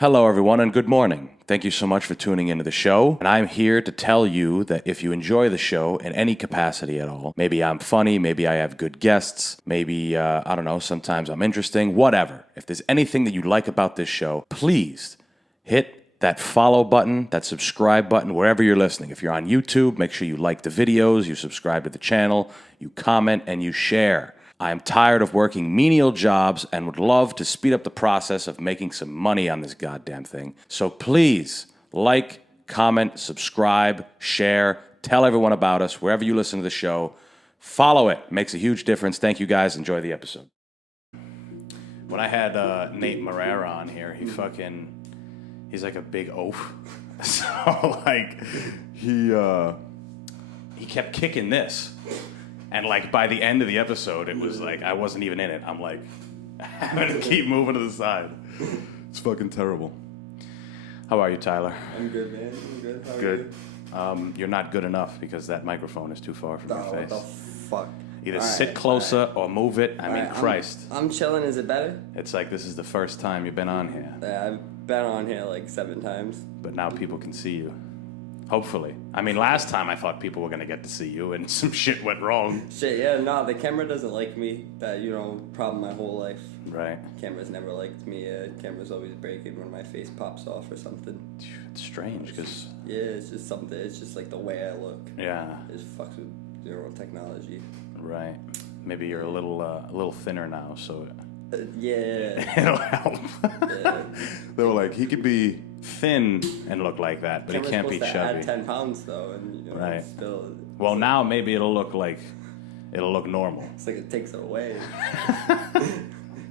Hello, everyone, and good morning. Thank you so much for tuning into the show. And I'm here to tell you that if you enjoy the show in any capacity at all, maybe I'm funny, maybe I have good guests, maybe, I don't know, sometimes I'm interesting, whatever. If there's anything that you like about this show, please hit that follow button, that subscribe button, wherever you're listening. If you're on YouTube, make sure you like the videos, you subscribe to the channel, you comment, and you share. I am tired of working menial jobs and would love to speed up the process of making some money on this goddamn thing. So please like, comment, subscribe, share, tell everyone about us wherever you listen to the show. Follow it. Makes a huge difference. Thank you guys. Enjoy the episode. When I had Nate Marrera on here, he's like a big oaf. So he kept kicking this. And, by the end of the episode, it was like, I wasn't even in it. I'm like, having to keep moving to the side. It's fucking terrible. How are you, Tyler? I'm good, man. I'm good. How are Good. You're not good enough because that microphone is too far from your face. What the fuck? Either sit closer or move it. I mean, Christ. I'm chilling. Is it better? It's like this is the first time you've been on here. Yeah, I've been on here 7 times. But now people can see you. Hopefully. I mean, last time I thought people were going to get to see you and some shit went wrong. Shit, yeah, no, the camera doesn't like me. That, problem my whole life. Right. Camera's never liked me. Camera's always breaking when my face pops off or something. It's strange because... Yeah, it's just something. It's just the way I look. Yeah. It just fucks with, technology. Right. Maybe you're a little thinner now, so... Yeah. It'll help. Yeah. They were like, he could be thin and look like that, but he can't be chubby. Add 10 pounds though, and right. It's still. Well, now maybe it'll look normal. It's like it takes it away.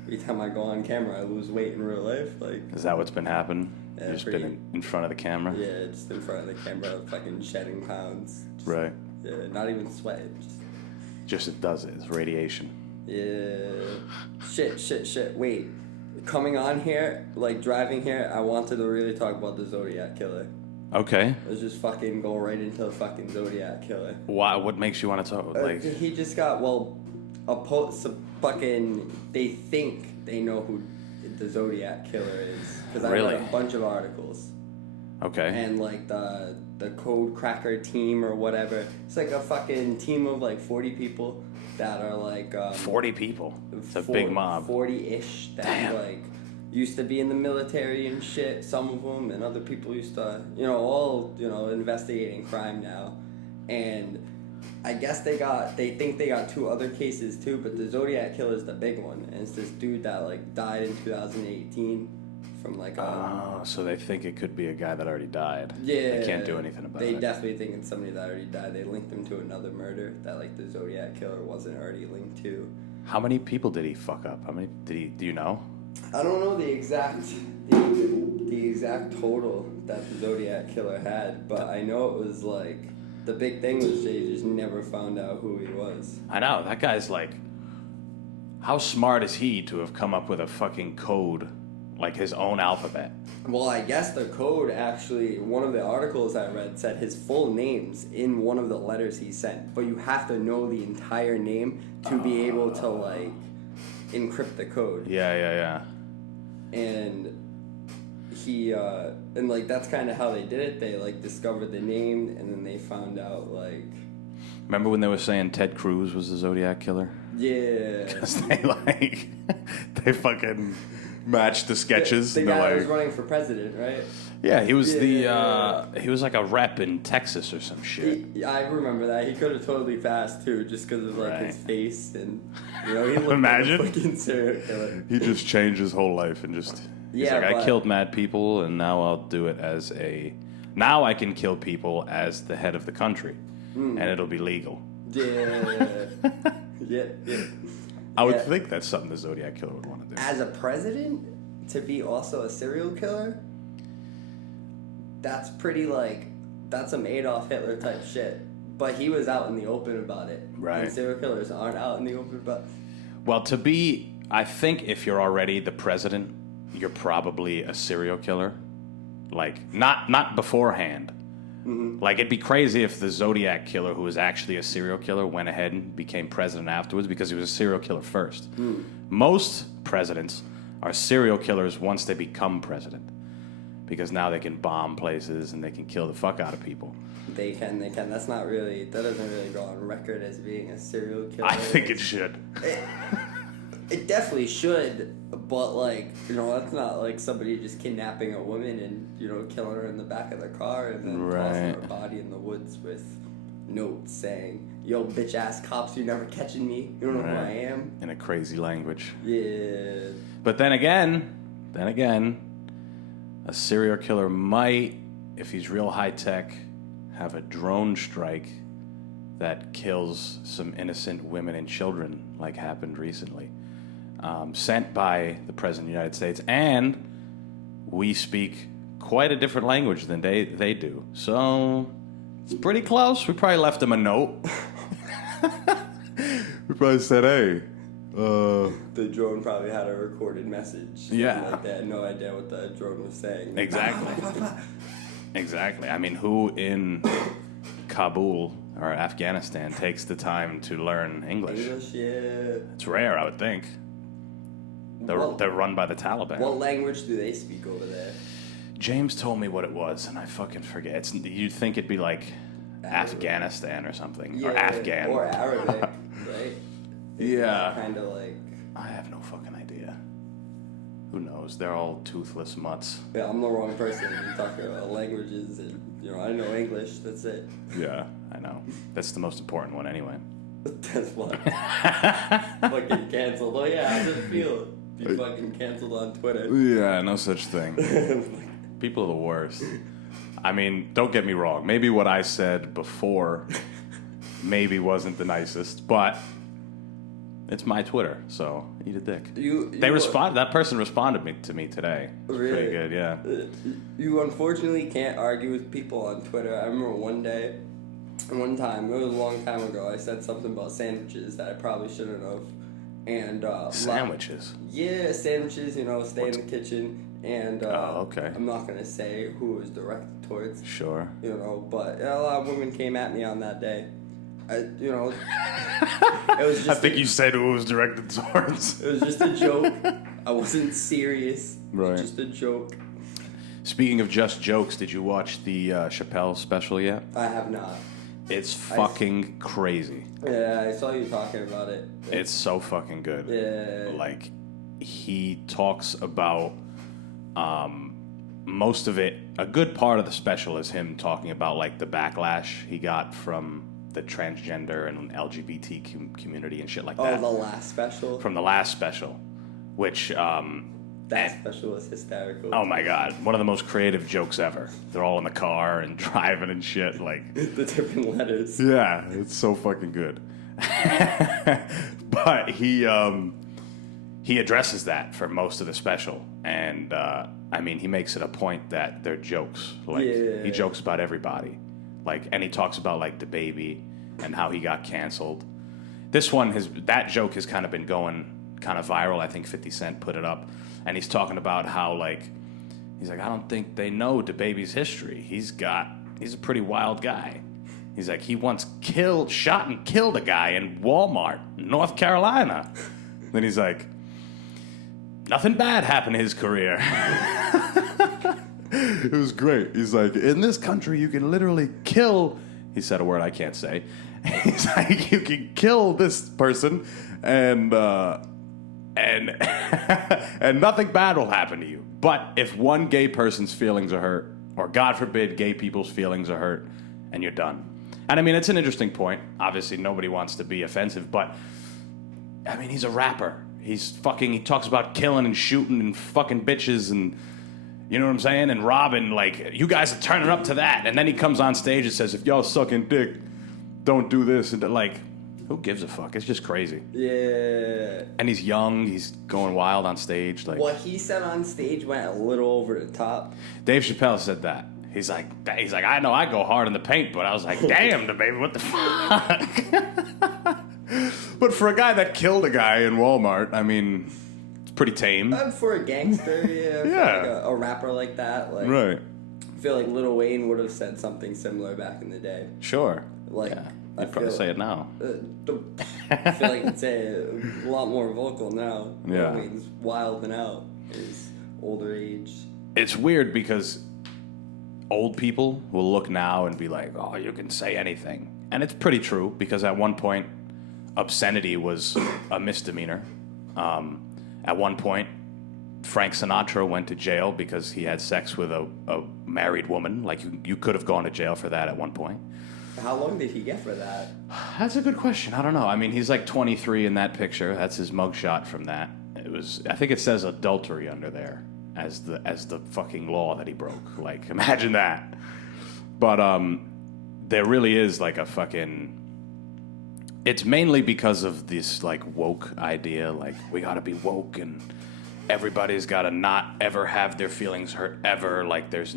Every time I go on camera, I lose weight in real life. Is that what's been happening? Yeah, You've just been in front of the camera. Yeah, just in front of the camera, fucking shedding pounds. Right. Yeah, not even sweating. Just it does it. It's radiation. Yeah. Shit. Wait. Coming on here, driving here, I wanted to really talk about the Zodiac Killer. Okay. Let's just fucking go right into the fucking Zodiac Killer. Why? What makes you want to talk? He just got, they think they know who the Zodiac Killer is. Because I read a bunch of articles. Okay. And the Code Cracker team or whatever. It's a fucking team of 40 people that are 40 people. It's a big mob. 40-ish that used to be in the military and shit. Some of them, and other people used to, all investigating crime now. And I guess they think they got 2 other cases too. But the Zodiac Killer is the big one, and it's this dude that died in 2018. From so they think it could be a guy that already died. Yeah. They can't do anything about it. They definitely think it's somebody that already died. They linked him to another murder that the Zodiac Killer wasn't already linked to. How many people did he fuck up? How many do you know? I don't know the exact total that the Zodiac Killer had, but I know it was the big thing was they just never found out who he was. I know, that guy's how smart is he to have come up with a fucking code? His own alphabet. Well, I guess the code actually, one of the articles I read said his full name's in one of the letters he sent, but you have to know the entire name to be able to encrypt the code. Yeah. And he and that's kind of how they did it. They discovered the name, and then they found out Remember when they were saying Ted Cruz was the Zodiac Killer? Yeah. Because they fucking matched the sketches. The guy that was running for president, right? Yeah, he was he was a rep in Texas or some shit. I remember that. He could have totally passed too, just because of his face and he looked Imagine. like a fucking serial killer. He just changed his whole life and just I killed mad people and now I'll do it now I can kill people as the head of the country and it'll be legal. Yeah. Yeah. I would think that's something the Zodiac Killer would want to do. As a president, to be also a serial killer, that's pretty that's some Adolf Hitler type shit. But he was out in the open about it. Right. And serial killers aren't out in the open about it. Well, I think if you're already the president, you're probably a serial killer. Not beforehand. Mm-hmm. It'd be crazy if the Zodiac Killer, who was actually a serial killer, went ahead and became president afterwards because he was a serial killer first. Most presidents are serial killers once they become president. because now they can bomb places and they can kill the fuck out of people. They can. That's not really. That doesn't really go on record as being a serial killer. I think it should. It definitely should, but like, you know, that's not like somebody just kidnapping a woman and, you know, killing her in the back of their car and then tossing her body in the woods with notes saying, "Yo, bitch ass cops, you're never catching me. You don't know who I am." In a crazy language. Yeah. But then again, a serial killer might, if he's real high tech, have a drone strike that kills some innocent women and children, like happened recently. Sent by the President of the United States, and we speak quite a different language than they do. So it's pretty close. We probably left them a note. We probably said, hey. The drone probably had a recorded message. Yeah. Like they had no idea what the drone was saying. Exactly. Exactly. I mean, who in Kabul or Afghanistan takes the time to learn English? English, yeah. It's rare, I would think. They're run by the Taliban. What language do they speak over there? James told me what it was, and I fucking forget. You'd think it'd be like Arabic. Afghanistan or something. Yeah, or Afghan. Or Arabic, right? Yeah. Kind of like... I have no fucking idea. Who knows? They're all toothless mutts. Yeah, I'm the wrong person. You talk about languages and, you know, I know English, that's it. Yeah, I know. That's the most important one anyway. That's what. Fucking canceled. Oh yeah, how's it feel? Be fucking canceled on Twitter. Yeah, no such thing. People are the worst. I mean, don't get me wrong. Maybe what I said before maybe wasn't the nicest, but it's my Twitter, so eat a dick. That person responded to me today. It's really? pretty good, yeah. You unfortunately can't argue with people on Twitter. I remember one time, it was a long time ago, I said something about sandwiches that I probably shouldn't have. And sandwiches? Yeah, sandwiches, you know, stay in the kitchen. And okay. I'm not going to say who it was directed towards. Sure. You know, but a lot of women came at me on that day. It was just I think you said who it was directed towards. It was just a joke. I wasn't serious. It was Right. just a joke. Speaking of just jokes, did you watch the Chappelle special yet? I have not. It's fucking crazy. Yeah, I saw you talking about it. It's so fucking good. Yeah. Like, he talks about most of it. A good part of the special is him talking about, like, the backlash he got from the transgender and LGBT community and shit like that. Oh, the last special? From the last special, which... that special was hysterical. Oh my god, one of the most creative jokes ever. They're all in the car and driving and shit, like... The different letters. Yeah, it's so fucking good. But he addresses that for most of the special, and I mean, he makes it a point that they're jokes. Like, he jokes about everybody. Like, and he talks about, like, the baby and how he got canceled. That joke has kind of been going kind of viral. I think 50 Cent put it up. And he's talking about how, like, he's like, I don't think they know DaBaby's history. He's a pretty wild guy. He's like, he once shot and killed a guy in Walmart, North Carolina. Then he's like, nothing bad happened in his career. It was great. He's like, in this country, you can literally kill... He said a word I can't say. He's like, you can kill this person and and nothing bad will happen to you. But if one gay person's feelings are hurt, or God forbid, gay people's feelings are hurt, and you're done. And I mean, it's an interesting point. Obviously, nobody wants to be offensive, but I mean, he's a rapper. He talks about killing and shooting and fucking bitches and, you know what I'm saying? And robbing, like, you guys are turning up to that. And then he comes on stage and says, if y'all sucking dick, don't do this. And like, who gives a fuck? It's just crazy. Yeah. And he's young. He's going wild on stage. Like, what he said on stage went a little over the top. Dave Chappelle said that. He's like, I know I go hard in the paint, but I was like, damn, DaBaby, what the fuck? But for a guy that killed a guy in Walmart, I mean, it's pretty tame. For a gangster, yeah. Yeah. For like a rapper like that, like, Right. I feel like Lil Wayne would have said something similar back in the day. Sure. Like, Yeah. I'd probably say it now. I feel like I'd say it a lot more vocal now. Yeah. Lil Wayne's wilding out. His older age. it's weird because old people will look now and be like, oh, you can say anything. And it's pretty true because at one point, obscenity was a misdemeanor. At one point, Frank Sinatra went to jail because he had sex with a married woman. Like, you could have gone to jail for that at one point. How long did he get for that? That's a good question. I don't know. I mean, he's like 23 in that picture. That's his mugshot from that. I think it says adultery under there as the fucking law that he broke. Like, imagine that. But there really is like a fucking... It's mainly because of this like woke idea. Like, we gotta be woke and everybody's gotta not ever have their feelings hurt ever. Like, there's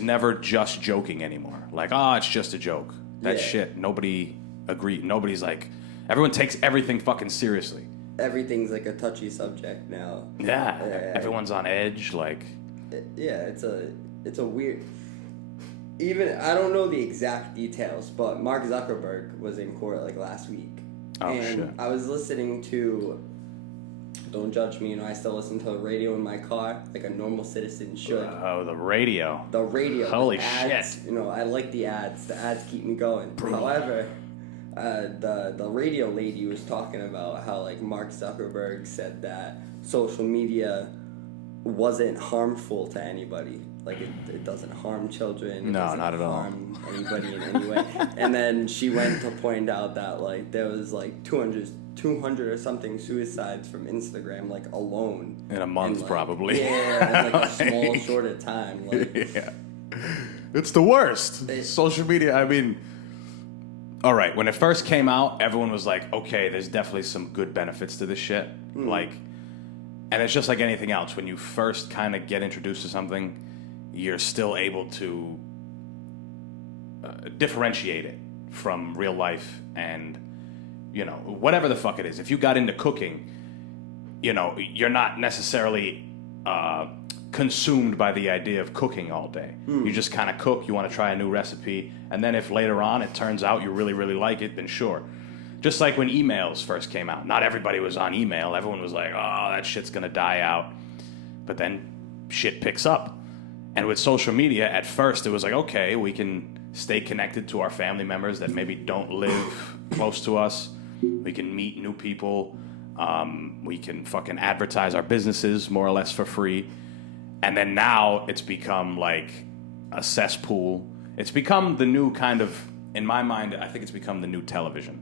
never just joking anymore. Like, oh, it's just a joke. That shit. Nobody agreed. Nobody's like... Everyone takes everything fucking seriously. Everything's like a touchy subject now. Yeah. Everyone's on edge. Like... Yeah, it's a weird... Even, I don't know the exact details, but Mark Zuckerberg was in court like last week. Oh, and shit. I was listening to... Don't judge me, I still listen to the radio in my car like a normal citizen should. Oh, the radio. The radio. Holy ads, shit. I like the ads. The ads keep me going. However, the radio lady was talking about how like Mark Zuckerberg said that social media wasn't harmful to anybody. Like it doesn't harm children. It doesn't not at all. harm anybody in any way. And then she went to point out that like there was like 200 or something suicides from Instagram, like alone. In a month, like, probably. Yeah, in like a small, short of time. Like, yeah. It's the worst. Social media, I mean... All right, when it first came out, everyone was like, okay, there's definitely some good benefits to this shit. Like, and it's just like anything else. When you first kind of get introduced to something, you're still able to differentiate it from real life and... whatever the fuck it is. If you got into cooking, you're not necessarily consumed by the idea of cooking all day. You just kind of cook, you want to try a new recipe, and then if later on it turns out you really, really like it, then sure. Just like when emails first came out. Not everybody was on email. Everyone was like, oh, that shit's going to die out. But then shit picks up. And with social media, at first it was like, okay, we can stay connected to our family members that maybe don't live close to us. We can meet new people. We can fucking advertise our businesses more or less for free. And then now it's become like a cesspool. It's become the new kind of, in my mind, I think it's become the new television.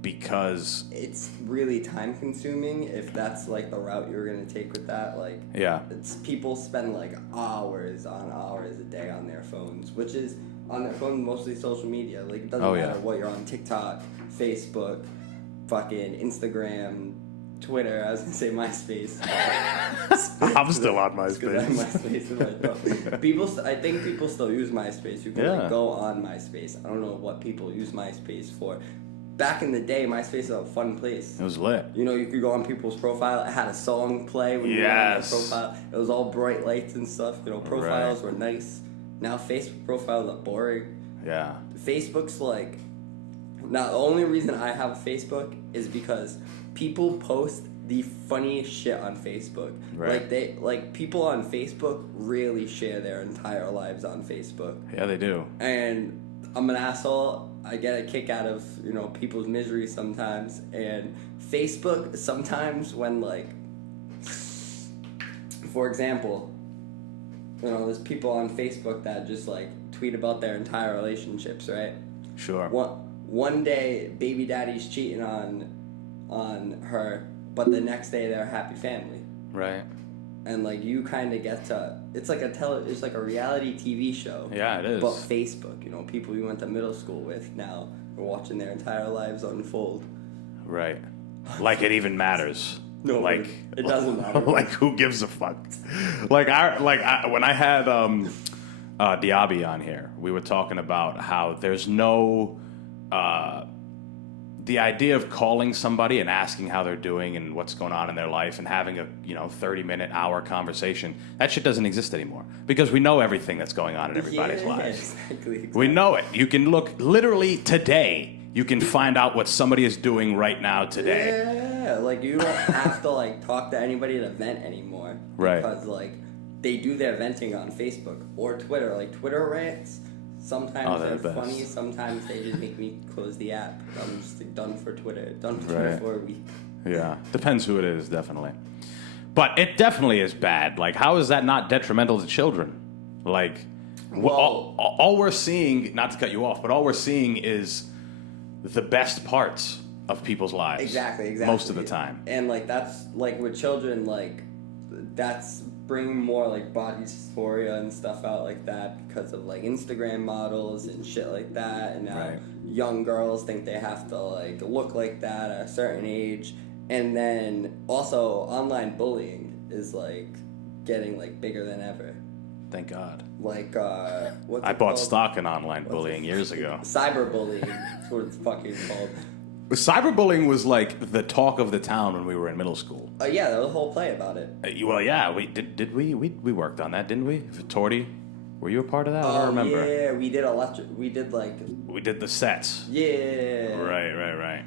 Because... It's really time consuming if that's like the route you're going to take with that. Like, yeah. People spend like hours on hours a day on their phones, which is on their phone mostly social media. Like, it doesn't matter what you're on TikTok, Facebook, fucking Instagram, Twitter. I was gonna say MySpace. I'm still on MySpace. I have MySpace in my phone. I think people still use MySpace. You can like, go on MySpace. I don't know what people use MySpace for. Back in the day, MySpace was a fun place. It was lit. You could go on people's profile. It had a song play when you went on their profile. It was all bright lights and stuff. Profiles were nice. Now Facebook profiles are boring. Yeah. Facebook's like... Now, the only reason I have Facebook is because people post the funniest shit on Facebook. Right. People on Facebook really share their entire lives on Facebook. Yeah, they do. And I'm an asshole. I get a kick out of, people's misery sometimes. And Facebook, sometimes when, for example, there's people on Facebook that just, tweet about their entire relationships, right? Sure. One day, baby daddy's cheating on her, but the next day they're a happy family. Right. And you kind of get to, it's like a reality TV show. Yeah, it is. But Facebook, people you went to middle school with now are watching their entire lives unfold. Right. Like it even matters. No, it doesn't matter. Who gives a fuck? When I had Diaby on here, we were talking about how there's no the idea of calling somebody and asking how they're doing and what's going on in their life and having a 30-minute hour conversation, that shit doesn't exist anymore because we know everything that's going on in everybody's lives. Exactly. We know it. You can look literally today. You can find out what somebody is doing right now today. Yeah, you don't have to talk to anybody at an event anymore. Right. Because they do their venting on Facebook or Twitter. Like Twitter rants, sometimes they're they're the best. funny, sometimes they just make me close the app. I'm just like, done for Twitter for a week. Yeah, depends who it is, definitely. But it definitely is bad. Like, how is that not detrimental to children? Like, all we're seeing, not to cut you off, but all we're seeing is the best parts of people's lives. Exactly. Most of the time. And like that's like with children, like that's bringing more like body dysphoria and stuff out like that because of like Instagram models and shit like that. And now young girls think they have to like look like that at a certain age. And then also online bullying is like getting like bigger than ever. Thank God. Like what's I it bought called? stock in online bullying years ago. Cyberbullying. That's what it's fucking called. Cyberbullying was like the talk of the town when we were in middle school. Yeah, there was a whole play about it. Well, yeah, we did. We worked on that, didn't we? Torty, were you a part of that? I don't remember. Yeah, we did We did the sets. Yeah. Right.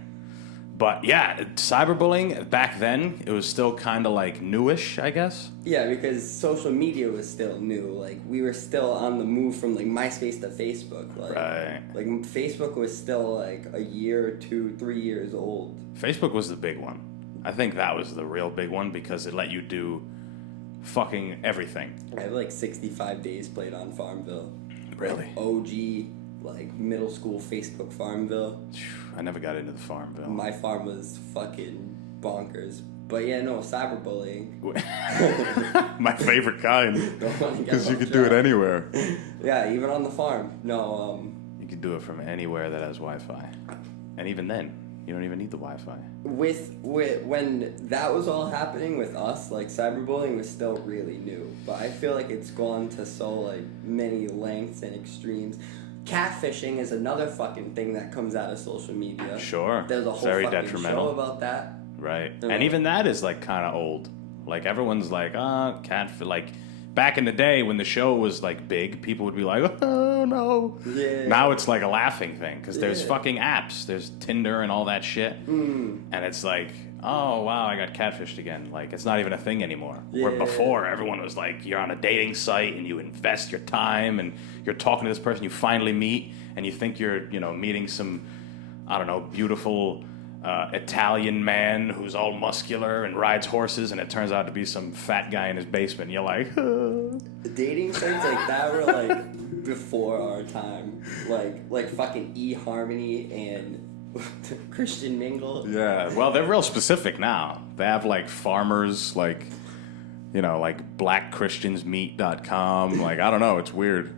But yeah, cyberbullying back then, it was still kind of like newish, I guess. Yeah, because social media was still new. Like we were still on the move from like MySpace to Facebook. Like, Right. Like Facebook was still like a year, 2, 3 years old. Facebook was the big one. I think that was the real big one because it let you do fucking everything. I have like 65 days played on Farmville. Really? Like, OG, like middle school Facebook Farmville. I never got into the Farmville. My farm was fucking bonkers. But yeah, no, cyberbullying. My favorite kind. Because you could do it anywhere. Yeah, even on the farm. No, You could do it from anywhere that has Wi-Fi. And even then, you don't even need the Wi-Fi. with when that was all happening with us, like cyberbullying was still really new. But I feel like it's gone to so like many lengths and extremes. Catfishing is another fucking thing that comes out of social media. Sure. There's a whole Very fucking detrimental. show about that. Right. Yeah. And even that is like kind of old. Like everyone's like, like back in the day when the show was like big, people would be like, oh no. Yeah. Now it's like a laughing thing because there's Yeah. fucking apps. There's Tinder and all that shit. And it's like, oh wow, I got catfished again. Like it's not even a thing anymore. Where Yeah. before everyone was like, you're on a dating site and you invest your time and you're talking to this person you finally meet and you think you're, meeting some, I don't know, beautiful Italian man who's all muscular and rides horses, and it turns out to be some fat guy in his basement. And you're like, Dating sites like that were like before our time. Like fucking eHarmony and Christian Mingle. yeah. Well, they're real specific now. They have like farmers, like blackchristiansmeet.com. Like I don't know, it's weird.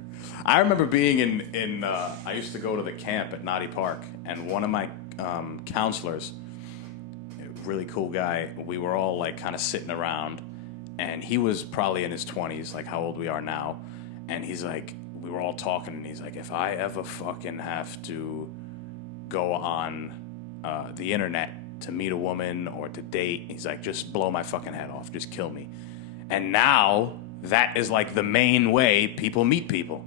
I remember being in I used to go to the camp at Knotty Park, and one of my counselors, a really cool guy, we were all like kind of sitting around, and he was probably in his 20s, like how old we are now, and he's like, we were all talking, and he's like, if I ever fucking have to go on the internet to meet a woman or to date, he's like, just blow my fucking head off, just kill me. And now that is like the main way people meet people.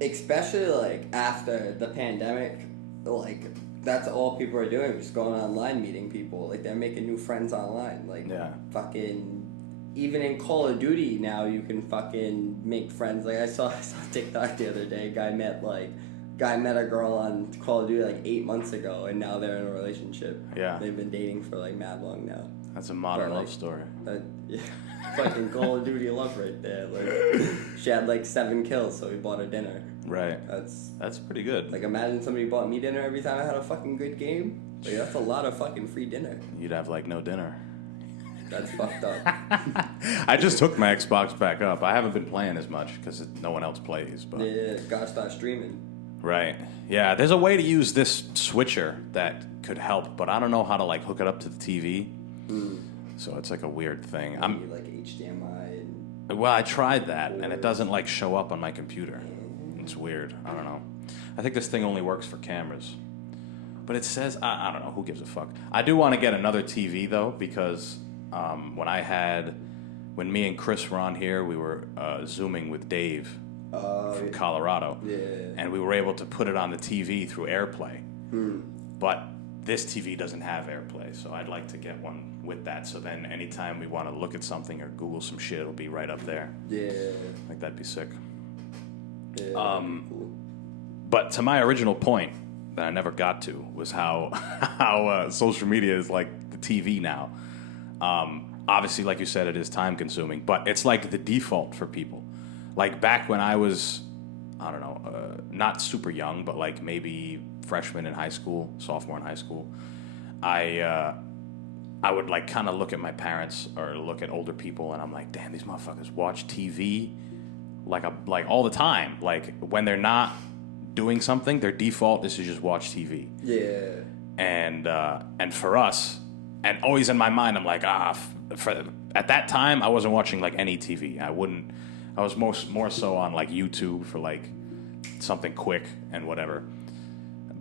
Especially like after the pandemic, like that's all people are doing, just going online meeting people. Like they're making new friends online. Like fucking even in Call of Duty now you can fucking make friends. Like I saw TikTok the other day, guy met a girl on Call of Duty like 8 months ago and now they're in a relationship. Yeah. They've been dating for like mad long now. That's a modern But, like, love story. Yeah. Fucking Call of Duty love right there. Like she had like 7 kills, so we bought her dinner. Right. That's pretty good. like imagine somebody bought me dinner every time I had a fucking good game. Like that's a lot of fucking free dinner. You'd have like no dinner. That's fucked up. I just took my Xbox back up. I haven't been playing as much because no one else plays. But Yeah, gotta start streaming. Right. Yeah, there's a way to use this switcher that could help, but I don't know how to like hook it up to the TV. So it's like a weird thing. You need, like HDMI and Well, I tried that, and it doesn't like show up on my computer. It's weird. I don't know. I think this thing only works for cameras. But it says, I don't know, who gives a fuck. I do want to get another TV, though, because when me and Chris were on here, we were Zooming with Dave from Colorado. Yeah. And we were able to put it on the TV through AirPlay. But this TV doesn't have AirPlay, so I'd like to get one with that. So then anytime we want to look at something or Google some shit, it'll be right up there. Yeah. Like, that'd be sick. Yeah. Cool. But to my original point that I never got to was how social media is like the TV now. Obviously, like you said, it is time consuming, but it's like the default for people. Like back when I was, I don't know, not super young, but like maybe freshman in high school, sophomore in high school, I would like kind of look at my parents or look at older people, and I'm like, damn, these motherfuckers watch TV like all the time. Like when they're not doing something, their default is to just watch TV. Yeah. And for us, and always in my mind, I'm like, at that time, I wasn't watching like any TV. I was more so on like YouTube for like something quick and whatever.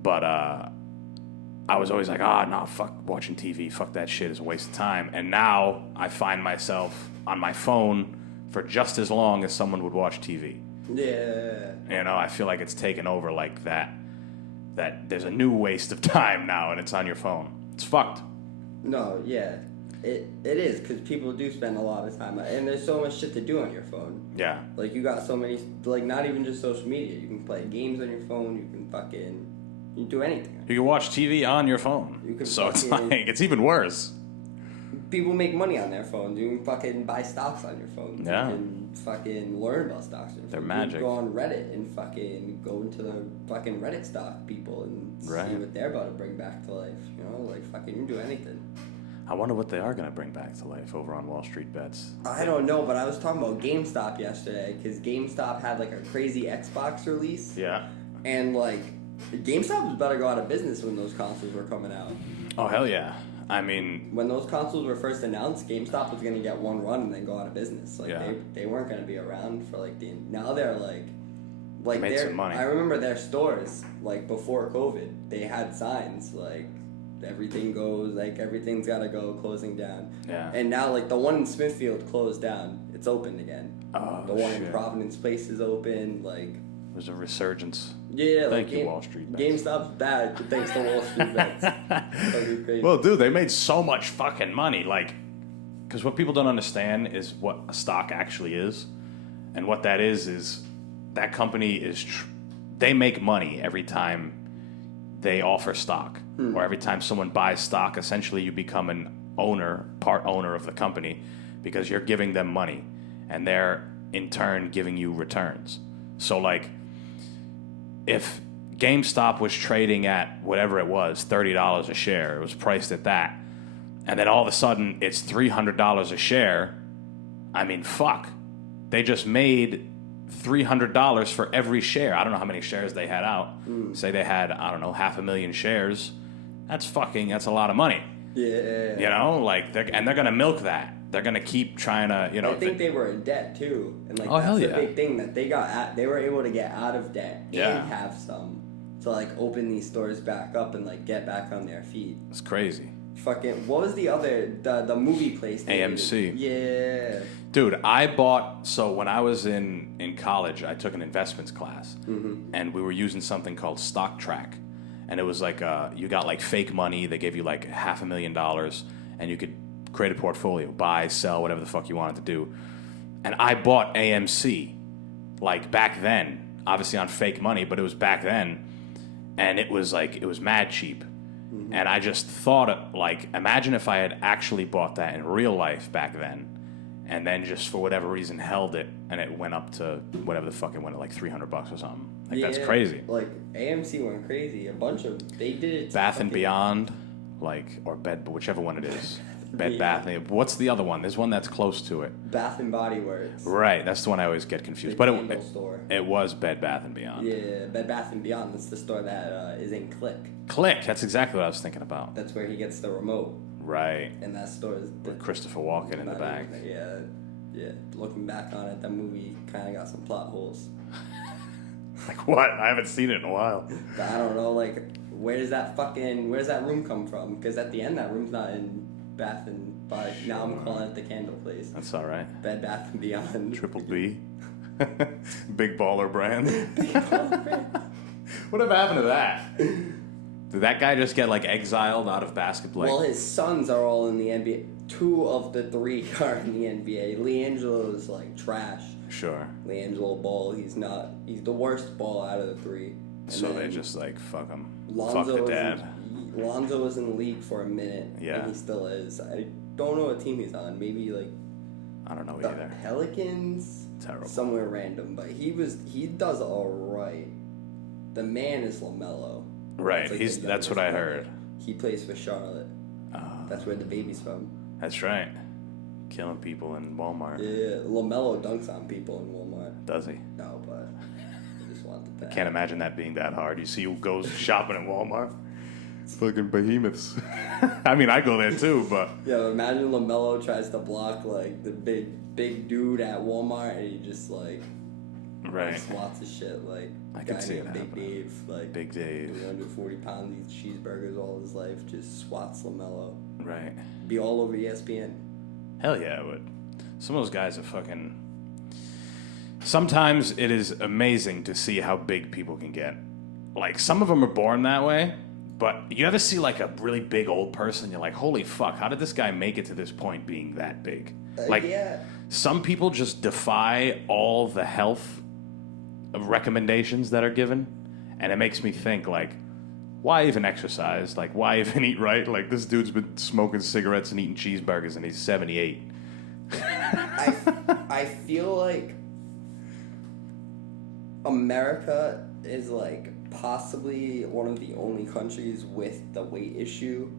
But I was always like, no, fuck watching TV. Fuck that shit, it's a waste of time. And now I find myself on my phone for just as long as someone would watch TV. Yeah. You know, I feel like it's taken over like that there's a new waste of time now, and it's on your phone. It's fucked. No, yeah. It is, because people do spend a lot of time, and there's so much shit to do on your phone. Yeah. Like, you got so many, like, not even just social media. You can play games on your phone, you can do anything. You can watch TV on your phone. You can so it's like, it's even worse. People make money on their phones. You can fucking buy stocks on your phone. Yeah. You can fucking learn about stocks on your phone. They're You magic. can go on Reddit and fucking go into the fucking Reddit stock people and see what they're about to bring back to life. You know, like, fucking, you can do anything. I wonder what they are going to bring back to life over on Wall Street Bets. I don't know, but I was talking about GameStop yesterday, because GameStop had, like, a crazy Xbox release. Yeah. And, like, GameStop was about to go out of business when those consoles were coming out. Oh, hell yeah. I mean... When those consoles were first announced, GameStop was going to get one run and then go out of business. Like, they weren't going to be around for, like, now they're, like made some money. I remember their stores, like, before COVID, they had signs, like, everything goes, like, everything's got to go, closing down. Yeah. And now, like, the one in Smithfield closed down. It's open again. Oh, the one in Providence Place is open, like... There's a resurgence. Yeah, Thank you, Wall Street Bets. GameStop's bad, but thanks to Wall Street Bets. Fucking crazy. Well, dude, they made so much fucking money. Like, because what people don't understand is what a stock actually is. And what that is that company is, they make money every time they offer stock. Or every time someone buys stock, essentially you become an owner, part owner of the company, because you're giving them money. And they're, in turn, giving you returns. So, like, if GameStop was trading at whatever it was, $30 a share, it was priced at that, and then all of a sudden it's $300 a share, I mean, fuck. They just made $300 for every share. I don't know how many shares they had out. Say they had, I don't know, 500,000 shares. That's a lot of money. Yeah. You know, like, they're going to milk that. They're going to keep trying to, you know. I think they were in debt, too. And, like, hell that's yeah. the big thing, that they were able to get out of debt Yeah. and have some to, like, open these stores back up and, like, get back on their feet. It's crazy. Fucking, what was the other, the movie place? AMC. Yeah. Dude, so when I was in college, I took an investments class, and we were using something called Stock Track. And it was like, you got like fake money, they gave you like $500,000, and you could create a portfolio, buy, sell, whatever the fuck you wanted to do. And I bought AMC, like back then, obviously on fake money, but it was back then, and it was mad cheap. And I just thought, like, imagine if I had actually bought that in real life back then, and then just for whatever reason held it, and it went up to whatever the fuck it went, like $300 or something. Like, that's crazy. Like, AMC went crazy. They did it. Bath and Beyond, like, or Bed, whichever one it is. Bed Bath. What's the other one? There's one that's close to it. Bath and Body Works. Right, that's the one I always get confused. The But store. It was Bed Bath and Beyond. Yeah, Bed Bath and Beyond. That's the store that is in Click. Click. That's exactly what I was thinking about. That's where he gets the remote. Right. And that store is With Christopher Walken in the back. Yeah. Looking back on it, that movie kind of got some plot holes. Like what? I haven't seen it in a while. But I don't know, like, where does that room come from? Because at the end, that room's not in Bath and Body. Now I'm calling it the Candle Place. That's all right. Bed Bath and Beyond. Triple B. Big baller brand. Big baller brand. Whatever happened to that? Did that guy just get like exiled out of basketball? Well, his sons are all in the NBA. 2 of the 3 are in the NBA. LiAngelo is like trash. Sure. LiAngelo Ball, he's the worst ball out of the 3. And So they just like fuck him. Fuck Lonzo the dad. Lonzo was in the league for a minute. Yeah. And he still is. I don't know what team he's on. Maybe like I don't know the either. Pelicans. Terrible. Somewhere random, but he does all right. The man is LaMelo. Right. That's like That's what I heard. He plays for Charlotte. That's where the baby's from. That's right. Killing people in Walmart. Yeah, LaMelo dunks on people in Walmart. Does he? No, but I just wanted that. Can't imagine that being that hard. You see who goes shopping in Walmart? It's fucking behemoths. I mean, I go there too, but... Yeah, imagine LaMelo tries to block, like, the big dude at Walmart, and he just, like... Right. Swats his shit, like... I could see it Big happening. Dave, like... Big Dave. 340 pounds, eats cheeseburgers all his life, just swats LaMelo. Right. Be all over ESPN. Hell yeah, it would. Some of those guys are fucking... Sometimes it is amazing to see how big people can get. Like, some of them are born that way, but you ever see, like, a really big old person, you're like, holy fuck, how did this guy make it to this point being that big? Like, Yeah. some people just defy all the health recommendations that are given, and it makes me think, like, why even exercise? Like, why even eat right? Like, this dude's been smoking cigarettes and eating cheeseburgers, and he's 78. I feel like America is like possibly one of the only countries with the weight issue,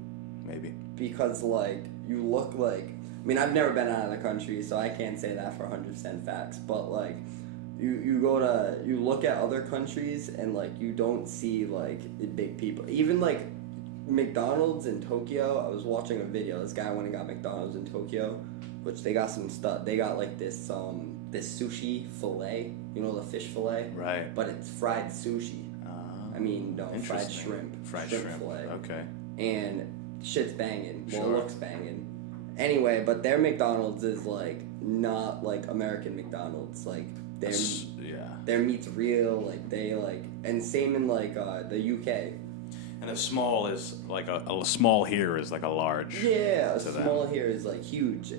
Maybe. because like you look like, I mean, I've never been out of the country, so I can't say that for 100% facts, but like you look at other countries and like you don't see like big people. Even like McDonald's in Tokyo, I was watching a video, this guy went and got McDonald's in Tokyo, which they got some stuff. They got like this sushi fillet, you know, the fish fillet, Right. but it's fried sushi. I mean, no, fried Interesting. shrimp. Fried shrimp. fillet. Okay. And shit's banging. Well, Sure. it looks banging. Anyway, but their McDonald's is like not like American McDonald's. Like Yeah. their meat's real. Like they like, and same in like the UK. And a small is like a small here is like a large. Yeah, a to them. small here is like huge.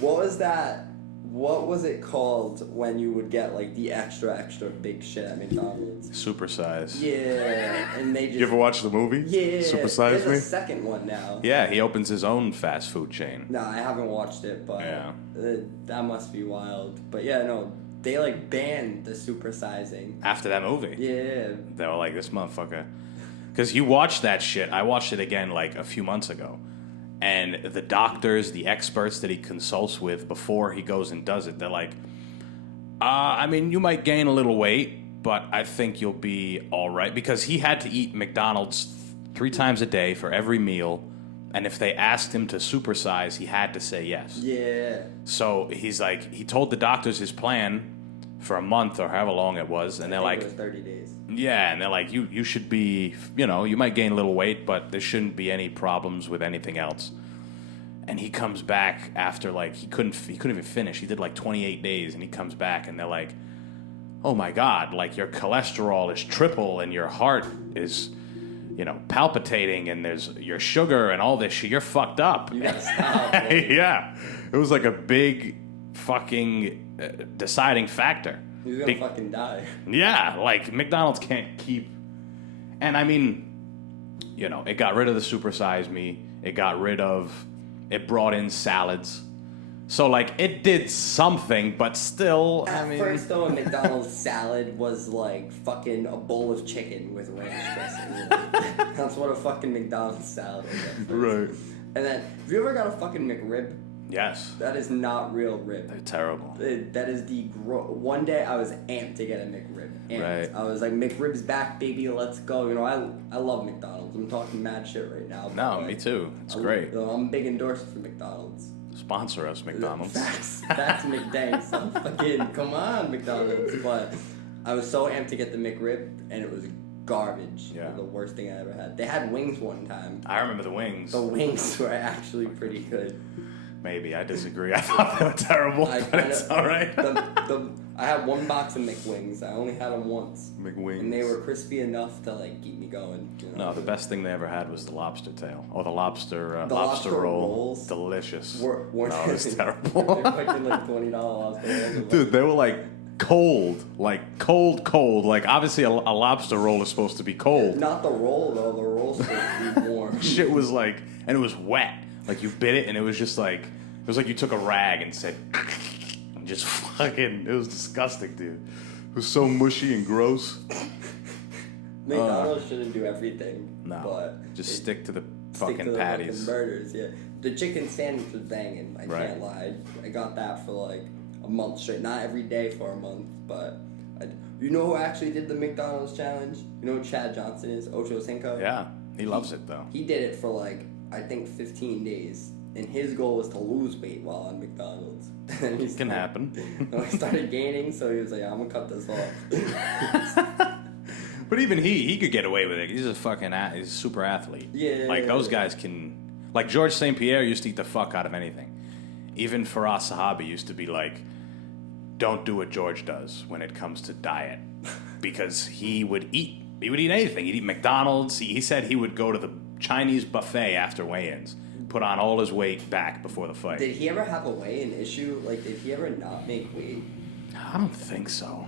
What was that? What was it called when you would get like the extra big shit at McDonald's? Super size. Yeah, and they just. You ever watch the movie? Yeah, Super Size there's Me? a second one now. Yeah, he opens his own fast food chain. No, I haven't watched it, but Yeah. that must be wild. But yeah, no, they like banned the supersizing. After that movie. Yeah. They were like, this motherfucker. Because you watched that shit. I watched it again like a few months ago. And the doctors, the experts that he consults with before he goes and does it, they're like, I mean, you might gain a little weight, but I think you'll be all right. Because he had to eat McDonald's 3 times a day for every meal. And if they asked him to supersize, he had to say yes. Yeah. So he's like, he told the doctors his plan for a month or however long it was. And they're I think like, it was 30 days. yeah, and they're like, you should be, you know, you might gain a little weight, but there shouldn't be any problems with anything else. And he comes back after like he couldn't even finish. He did like 28 days, and he comes back, and they're like, oh my God, like your cholesterol is triple, and your heart is, you know, palpitating, and there's your sugar and all this shit. You're fucked up. You gotta stop. man. Yeah, it was like a big fucking deciding factor. He's gonna fucking die. Yeah, like McDonald's can't keep. And I mean, you know, it got rid of the supersize me. It brought in salads. So like it did something, but still, At first, though, a McDonald's salad was like fucking a bowl of chicken with ranch dressing. That's what a fucking McDonald's salad is. At first. Right. And then, have you ever got a fucking McRib? Yes, That is not real rib. they're terrible. That is the one day I was amped to get a McRib. Amped. Right. I was like, McRib's back, baby. Let's go. You know, I love McDonald's. I'm talking mad shit right now. but, No, like, me too. It's great. I'm a big endorser for McDonald's. Sponsor us, McDonald's. That's McDanks. I'm fucking come on, McDonald's. But I was so amped to get the McRib, and it was garbage. Yeah. The worst thing I ever had. They had wings one time. I remember the wings. The wings were actually pretty good. Maybe. I disagree. I thought they were terrible, but it's all right. I had one box of McWings. I only had them once. McWings. And they were crispy enough to, like, keep me going. You know? No, the best thing they ever had was the lobster tail. Or the lobster lobster roll. rolls. Delicious. No, it was terrible. They're fucking, like, $20 lobster rolls. Dude, they were, like, cold. Like, cold. Like, obviously a lobster roll is supposed to be cold. Not the roll, though. The roll's supposed to be warm. Shit was, like, and it was wet. Like, you bit it, and it was just, like, it was like you took a rag and said... Just fucking, it was disgusting, dude. It was so mushy and gross. McDonald's shouldn't do everything. No, but just stick to the stick fucking to the patties. Fucking burgers, yeah. The chicken sandwich was banging. I Right. can't lie. I got that for like a month straight. Not every day for a month, but you know who actually did the McDonald's challenge? You know who Chad Johnson is? Ocho Cinco? Yeah, he loves it though. He did it for like, I think 15 days. And his goal was to lose weight while on McDonald's. And It can happen. He started gaining, so he was like, I'm going to cut this off. But even he could get away with it. He's a fucking he's a super athlete. Yeah. Like those guys can, like George St. Pierre used to eat the fuck out of anything. Even Faraz Sahabi used to be like, don't do what George does when it comes to diet. Because he would eat anything. He'd eat McDonald's. He said he would go to the Chinese buffet after weigh-ins. Put on all his weight back before the fight. Did he ever have a weigh-in issue? Like, did he ever not make weight? I don't think so.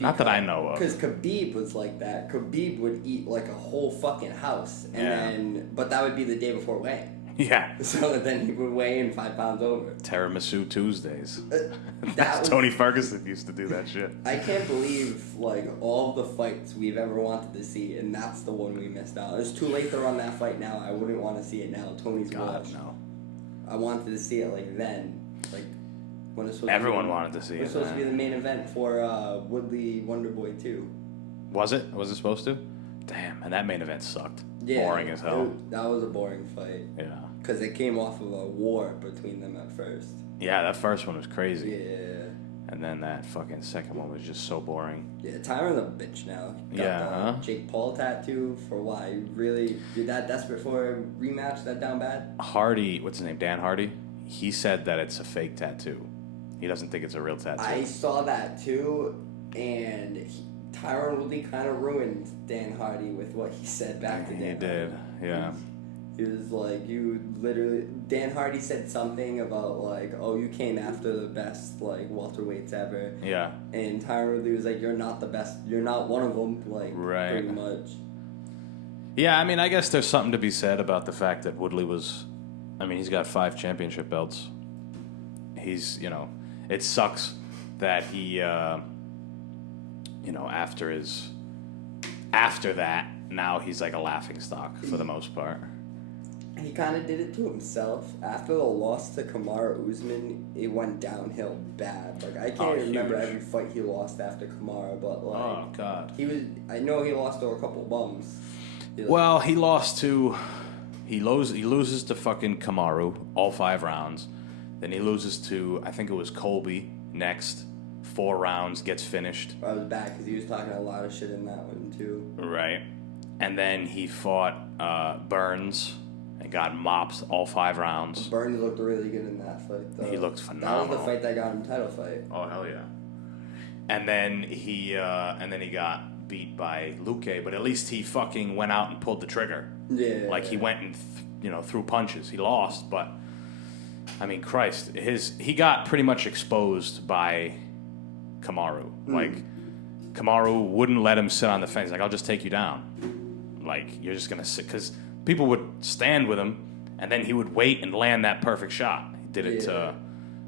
Not that I know of. Because Khabib was like that. Khabib would eat like a whole fucking house, and Yeah. then, but that would be the day before weigh. Yeah. So then he would weigh in 5 pounds over. Tiramisu Tuesdays. That was, Tony Ferguson used to do that shit. I can't believe like all the fights we've ever wanted to see, and that's the one we missed out. It's too late to run that fight now. I wouldn't want to see it now. Tony's God, watch. no. I wanted to see it like then, like when it's supposed. Everyone wanted to see It was it. supposed to be man. the main event for Woodley Wonderboy 2. Was it? Was it supposed to? Damn, and that main event sucked. Yeah, Boring as hell. That was a boring fight. Yeah. Because it came off of a war between them at first. Yeah, that first one was crazy. Yeah. And then that fucking second one was just so boring. Yeah, Tyron's a bitch now. He got Yeah, the huh? Jake Paul tattoo for why? You really did that desperate for a rematch that down bad? Hardy, what's his name? Dan Hardy? He said that it's a fake tattoo. He doesn't think it's a real tattoo. I saw that too, and Tyron Woodley kind of ruined Dan Hardy with what he said back to Dan. He did, yeah. He was like, you literally... Dan Hardy said something about, like, oh, you came after the best, like, welterweights ever. Yeah. And Tyron Woodley was like, you're not the best. You're not one of them, like, Right. pretty much. Yeah, I mean, I guess there's something to be said about the fact that Woodley was... I mean, he's got 5 championship belts. He's, you know... It sucks that he, after that, now he's like a laughingstock for the most part. He kind of did it to himself. After the loss to Kamaru Usman, it went downhill bad. Like, I can't remember huge. every fight he lost after Kamaru, but, like... Oh, God. I know he lost to a couple bums. Well, he lost to... He loses to fucking Kamaru, all 5 rounds. Then he loses to, I think it was Colby, next. 4 rounds, gets finished. I was back because he was talking a lot of shit in that one, too. Right. And then he fought Burns and got mopped all 5 rounds. Burns looked really good in that fight, though. He looked That phenomenal. was the fight that got him title fight. Oh, hell yeah. And then he got beat by Luque, but at least he fucking went out and pulled the trigger. Yeah. Like, he went and, threw punches. He lost, but, I mean, Christ. He got pretty much exposed by Kamaru. Like, Kamaru wouldn't let him sit on the fence. Like, I'll just take you down. Like, you're just going to sit. Because people would stand with him, and then he would wait and land that perfect shot. He did it to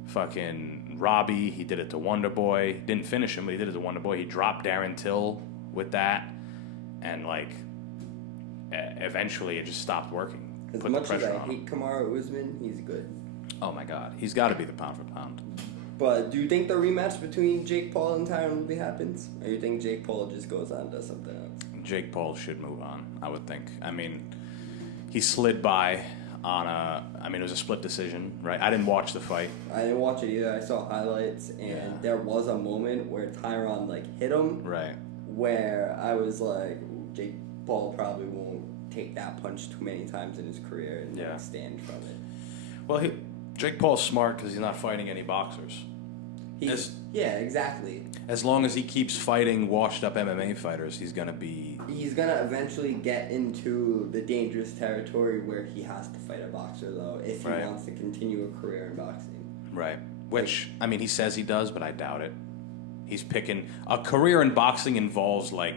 fucking Robbie. He did it to Wonderboy. Didn't finish him, but he did it to Wonderboy. He dropped Darren Till with that. And, like, eventually it just stopped working. As Put much the as pressure I on him. hate Kamaru Usman, he's good. Oh, my God. He's got to be the pound for pound. But do you think the rematch between Jake Paul and Tyron Woodley happens? Or you think Jake Paul just goes on and does something else? Jake Paul should move on, I would think. I mean, he slid by on it was a split decision, right? I didn't watch the fight. I didn't watch it either. I saw highlights, and there was a moment where Tyron, like, hit him. Right. Where I was like, Jake Paul probably won't take that punch too many times in his career and like, stand from it. Well, Jake Paul's smart because he's not fighting any boxers. Yeah, exactly. As long as he keeps fighting washed-up MMA fighters, he's gonna eventually get into the dangerous territory where he has to fight a boxer, though, if he wants to continue a career in boxing. Right. Which, I mean, he says he does, but I doubt it. He's picking... A career in boxing involves, like...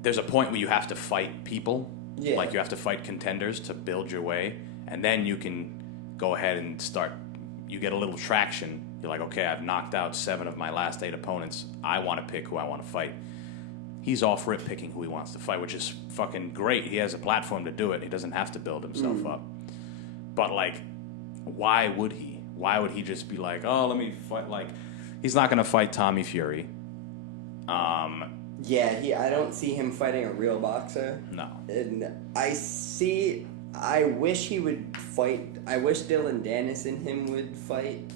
There's a point where you have to fight people. Yeah. Like, you have to fight contenders to build your way. And then you can go ahead and start... You get a little traction. You're like, okay, I've knocked out 7 of my last 8 opponents. I want to pick who I want to fight. He's off rip picking who he wants to fight, which is fucking great. He has a platform to do it. He doesn't have to build himself up. But, like, why would he? Why would he just be like, oh, let me fight? Like, he's not going to fight Tommy Fury. I don't see him fighting a real boxer. No. And I wish he would fight. I wish Dylan Dennis and him would fight.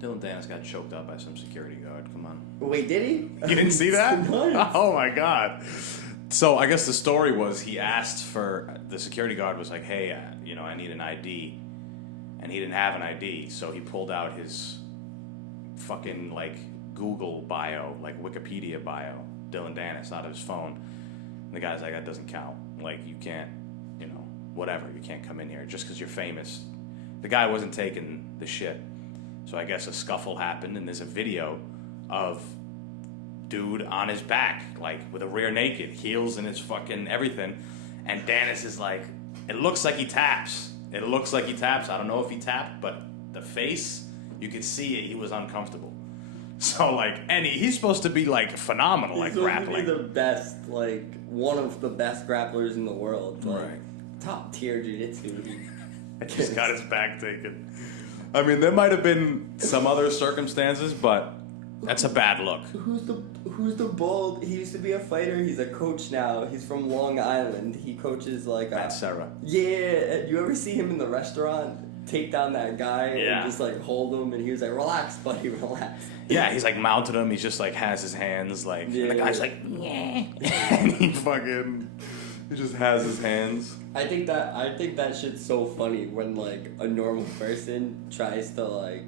Dylan Dennis got choked up by some security guard. Come on. Wait, did he? You didn't see that? Nice. Oh, my God. So I guess the story was he asked for... The security guard was like, hey, I need an ID. And he didn't have an ID, so he pulled out his fucking, like, Google bio, like Wikipedia bio, Dylan Dennis, out of his phone. And the guy's like, that doesn't count. Like, you can't, whatever, you can't come in here just because you're famous. The guy wasn't taking the shit. So I guess a scuffle happened, and there's a video of dude on his back, like, with a rear naked, heels in his fucking everything. And Dennis is like, it looks like he taps. I don't know if he tapped, but the face, you could see it. He was uncomfortable. So, like, and he's supposed to be, like, phenomenal, like, grappling. He's the best, like, one of the best grapplers in the world. Like, right. Top tier jiu-jitsu. He's got his back taken. I mean, there might have been some other circumstances, but that's a bad look. Who's the bald? He used to be a fighter. He's a coach now. He's from Long Island. He coaches like Matt Serra. Yeah. You ever see him in the restaurant take down that guy and just like hold him? And he was like, "Relax, buddy, relax." Yeah, he's like mounted him. He just like has his hands like, and the guy's like, yeah, and he just has his hands. I think that shit's so funny when like a normal person tries to like,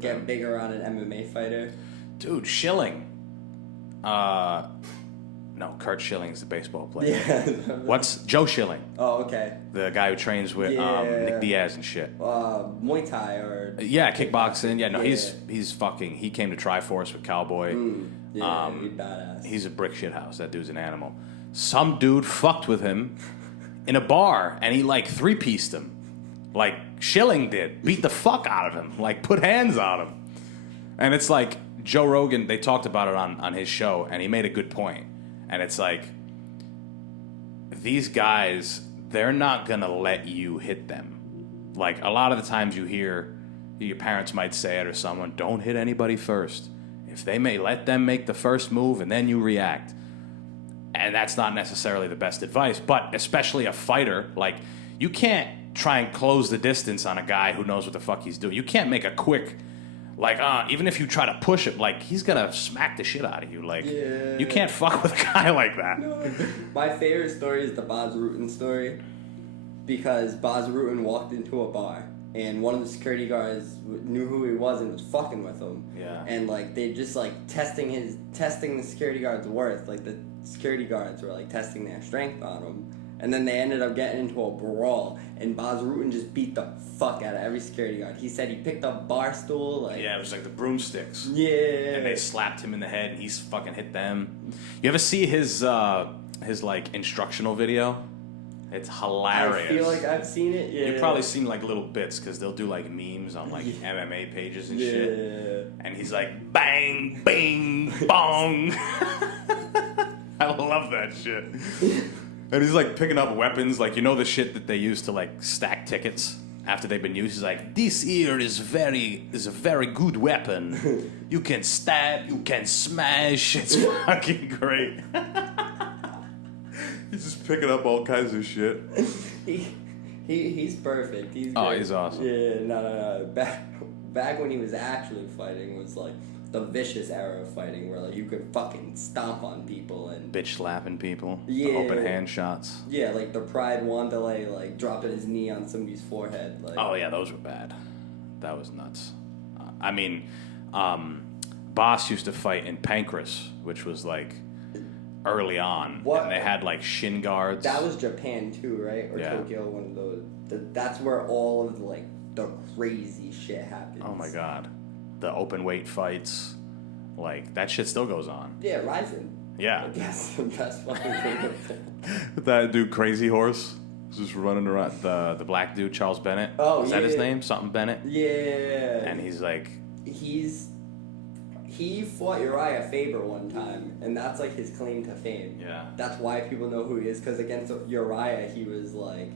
get bigger on an MMA fighter. Dude, Schilling. No, Kurt Schilling's the baseball player. Yeah. What's Joe Schilling? Oh, okay. The guy who trains with Nick Diaz and shit. Muay Thai or kickboxing. Yeah, no, he's fucking. He came to Triforce with Cowboy. He's badass. He's a brick shit house. That dude's an animal. Some dude fucked with him in a bar, and he like 3-pieced him, like Schilling did. Beat the fuck out of him. Like put hands on him. And it's like Joe Rogan. They talked about it on his show, and he made a good point. And it's like, these guys, they're not going to let you hit them. Like, a lot of the times you hear, your parents might say it or someone, don't hit anybody first. If they may, let them make the first move and then you react. And that's not necessarily the best advice. But especially a fighter, like, you can't try and close the distance on a guy who knows what the fuck he's doing. You can't make a quick... Like, even if you try to push him, like, he's gonna smack the shit out of you. Like, you can't fuck with a guy like that. No. My favorite story is the Baz Rutten story. Because Baz Rutten walked into a bar, and one of the security guards knew who he was and was fucking with him. Yeah. And, like, they just, like, testing the security guard's worth. Like, the security guards were, like, testing their strength on him. And then they ended up getting into a brawl, and Baz Rutten just beat the fuck out of every security guard. He said he picked up bar stool, like... Yeah, it was like the broomsticks. Yeah. And they slapped him in the head, and he's fucking hit them. You ever see his like, instructional video? It's hilarious. I feel like I've seen it, yeah. You've probably seen, like, little bits, because they'll do, like, memes on, like, MMA pages and shit. And he's like, bang, bing, bong. I love that shit. And he's like picking up weapons, like, the shit that they use to like stack tickets after they've been used. He's like, this here is a very good weapon. You can stab, you can smash. It's fucking great. He's just picking up all kinds of shit. He's perfect. He's great. Oh, he's awesome. Yeah, no. Back when he was actually fighting was like the vicious era of fighting where like you could fucking stomp on people and Bitch slapping people. Yeah. The open hand shots. yeah, like the Pride Wanderlei like dropping his knee on somebody's forehead. Like, Oh yeah, those were bad. That was nuts. I mean, Boss used to fight in Pancras, which was like early on. What? And they had like shin guards. that was Japan too, right? Or Yeah. Tokyo, one of those. That's where all of like the crazy shit happens. Oh my god. The open weight fights. Like, that shit still goes on. Yeah, Ryzen. Yeah. That's the best fucking thing with it. That dude, Crazy Horse, just running around. The black dude, Charles Bennett. Oh, Is that his yeah. name? Something Bennett? Yeah. And he's like, He fought Uriah Faber one time, and that's like his claim to fame. yeah. That's why people know who he is, because against Uriah, he was like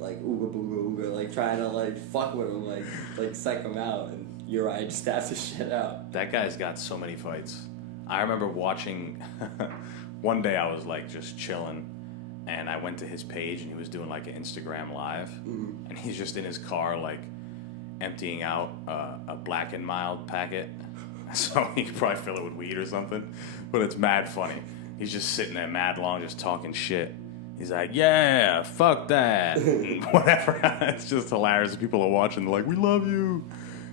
ooga booga ooga, like trying to like fuck with him, like psych him out, and Uriah just taps his shit out. That guy's got so many fights. I remember watching, one day I was like just chilling, and I went to his page, and he was doing like an Instagram live, and he's just in his car like emptying out a Black and Mild packet. So he could probably fill it with weed or something. But it's mad funny. He's just sitting there mad long just talking shit. He's like, yeah, fuck that. And whatever. It's just hilarious. People are watching. They're like, we love you.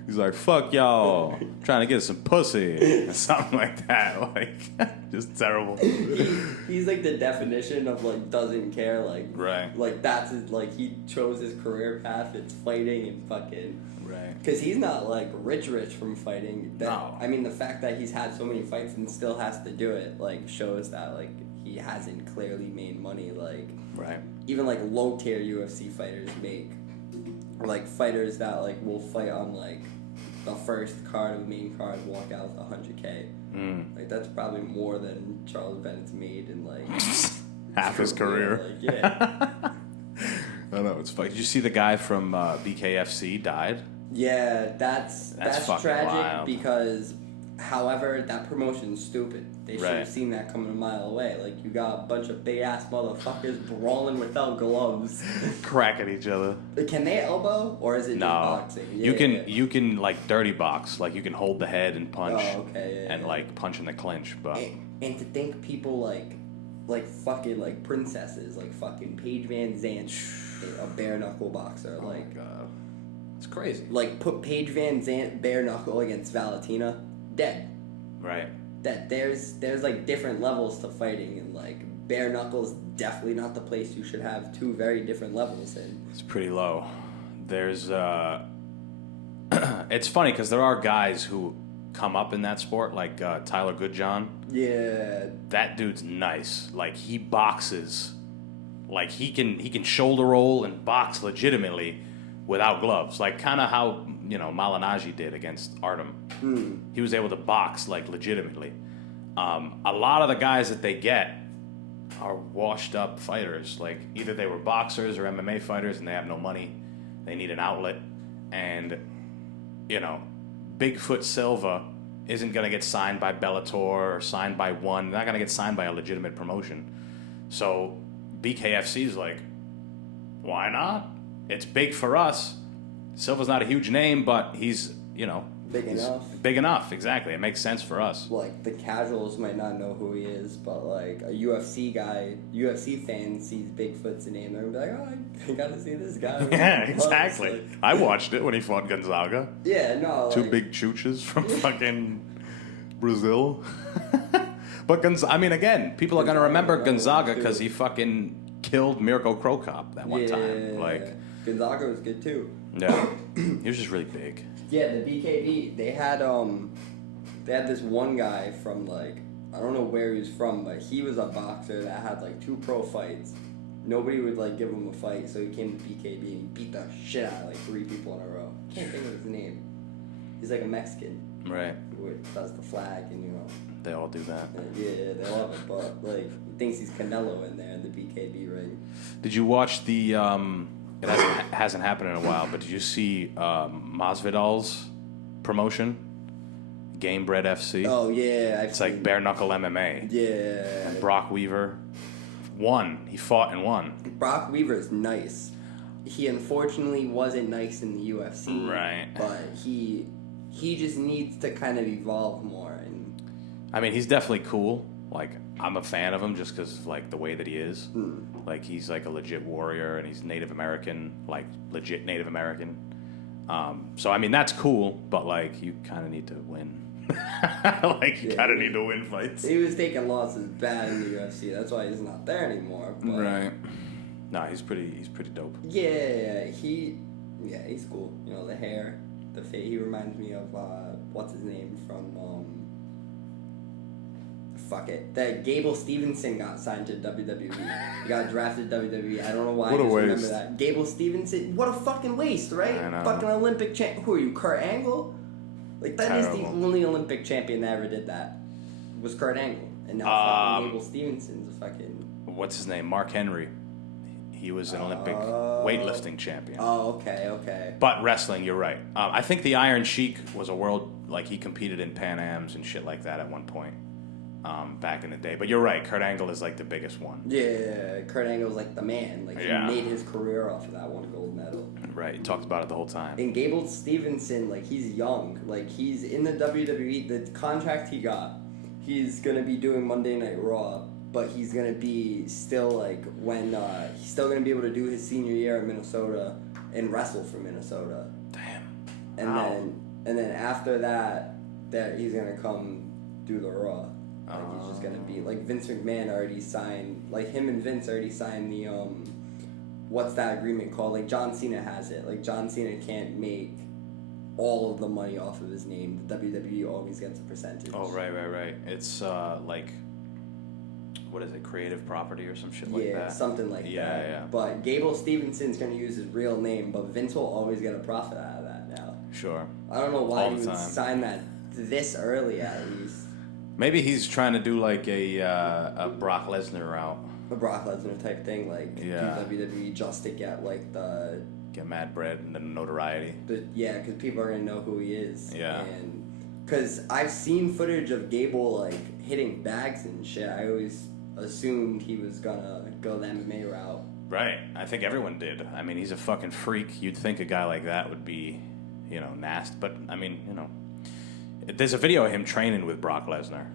He's like, fuck y'all. Trying to get some pussy. Or something like that. Like, just terrible. He's like the definition of like doesn't care, like Right. like that's his, like he chose his career path. It's fighting and fucking. Right. Because he's not like rich from fighting. No. I mean, the fact that he's had so many fights and still has to do it like shows that like he hasn't clearly made money. Like Right. even like low tier UFC fighters make, or like fighters that like will fight on like the first card of the main card, walk out with $100K. Like that's probably more than Charles Bennett's made in like Half his career. Like, yeah. I know, it's funny. Did you see the guy from BKFC died? Yeah, that's fucking tragic wild. because, however, that promotion's stupid. They should Right. have seen that coming a mile away. Like, you got a bunch of big ass motherfuckers brawling without gloves. Crack at each other. Can they elbow or is it just No, boxing? you Yeah, can yeah. you can like dirty box, like you can hold the head and punch, Oh, okay, yeah, and yeah. like punch in the clinch. But And to think people like fucking like princesses, like fucking Paige Van Zandt, a bare knuckle boxer, like. it's crazy, Like, put Paige Van Zandt bare knuckle against Valentina, dead. right? That there's like different levels to fighting, and like bare knuckles definitely not the place you should have two very different levels in. It's pretty low. There's it's funny because there are guys who come up in that sport, like Tyler Goodjohn. Yeah, That dude's nice. Like, he boxes. Like, he can shoulder roll and box legitimately without gloves. Like, kind of how, Malignaggi did against Artem. He was able to box, like, legitimately. A lot of the guys that they get are washed up fighters. Like, either they were boxers or MMA fighters and they have no money. They need an outlet. And, Bigfoot Silva isn't going to get signed by Bellator or signed by one. They're not going to get signed by a legitimate promotion. So BKFC's like, why not? It's big for us. Silva's not a huge name, but he's, big enough. Big enough, exactly. It makes sense for us. Like, the casuals might not know who he is, but like a UFC fan sees Bigfoot's name, they're gonna be like, oh, I gotta see this guy. Yeah, Plus, exactly. like- I watched it when he fought Gonzaga. yeah, no. Two like, big chooches from fucking Brazil. But again, people are going to remember Gonzaga because he fucking killed Mirko Krokop that one time. Like, Gonzaga was good too. yeah, he was just really big. Yeah, the BKB, they had this one guy from like, I don't know where he was from, but he was a boxer that had like 2 pro fights. Nobody would like give him a fight, so he came to BKB and he beat the shit out of like 3 people in a row. Can't think of his name. He's like a Mexican Right. who does the flag and They all do that. yeah, they love it, but like he thinks he's Canelo in there in the BKB ring. Did you watch the? It hasn't happened in a while, but did you see Masvidal's promotion, Game Bread FC? Oh yeah, It's like bare knuckle MMA. Yeah. And Brock Weaver won. He fought and won. Brock Weaver's nice. He unfortunately wasn't nice in the UFC. Right. But he he just needs to kind of evolve more. And I mean, he's definitely cool. Like, I'm a fan of him just because of, like, the way that he is. Like, he's, like, a legit warrior, and he's Native American, like, legit Native American. So, I mean, that's cool, but, like, you kind of need to win. Like, you kind of need to win fights. He was taking losses bad in the UFC. That's why he's not there anymore. But Right. No, he's pretty dope. Yeah, he's cool. You know, the hair, the face. He reminds me of what's his name from fuck it. That Gable Stevenson got signed to WWE. He got drafted to WWE. I don't know why. What I a just remember waste. that. Gable Stevenson. What a fucking waste, right? I know. Fucking Olympic champ. Who are you, Kurt Angle? Like that is the Terrible. only Olympic champion that ever did that. Was Kurt Angle, and now fucking Gable Stevenson's a fucking. What's his name? Mark Henry. He was an Olympic weightlifting champion. Oh, okay. But wrestling, you're right. I think the Iron Sheik was a world, like, he competed in Pan Ams and shit like that at one point back in the day. But you're right, Kurt Angle is, like, the biggest one. Yeah, Kurt Angle's like the man. Like, Yeah. he made his career off of that one gold medal. Right, he talked about it the whole time. And Gable Stevenson, like, he's young. Like, he's in the WWE. The contract he got, he's going to be doing Monday Night Raw. But he's going to be still, like, when he's still going to be able to do his senior year in Minnesota and wrestle for Minnesota. Damn. And Wow. then after that he's going to come do the Raw. Like, he's just going to be, like, Vince McMahon already signed, like, him and Vince already signed the, what's that agreement called? Like, John Cena has it. Like, John Cena can't make all of the money off of his name. The WWE always gets a percentage. Oh, right. It's, like, what is it, creative property or some shit like that? Yeah, something like that. Yeah. But Gable Stevenson's going to use his real name, but Vince will always get a profit out of that now. Sure. I don't know why All he the would time. sign that this early, at least. Maybe he's trying to do, like, a Brock Lesnar route. A Brock Lesnar type thing, like, Yeah. do WWE just to get, like, Get mad bread and then notoriety. because people are going to know who he is. Yeah. And because I've seen footage of Gable, like, hitting bags and shit. I always assumed he was going to go the MMA route. Right. I think everyone did. I mean, he's a fucking freak. You'd think a guy like that would be, nasty. But, I mean, there's a video of him training with Brock Lesnar.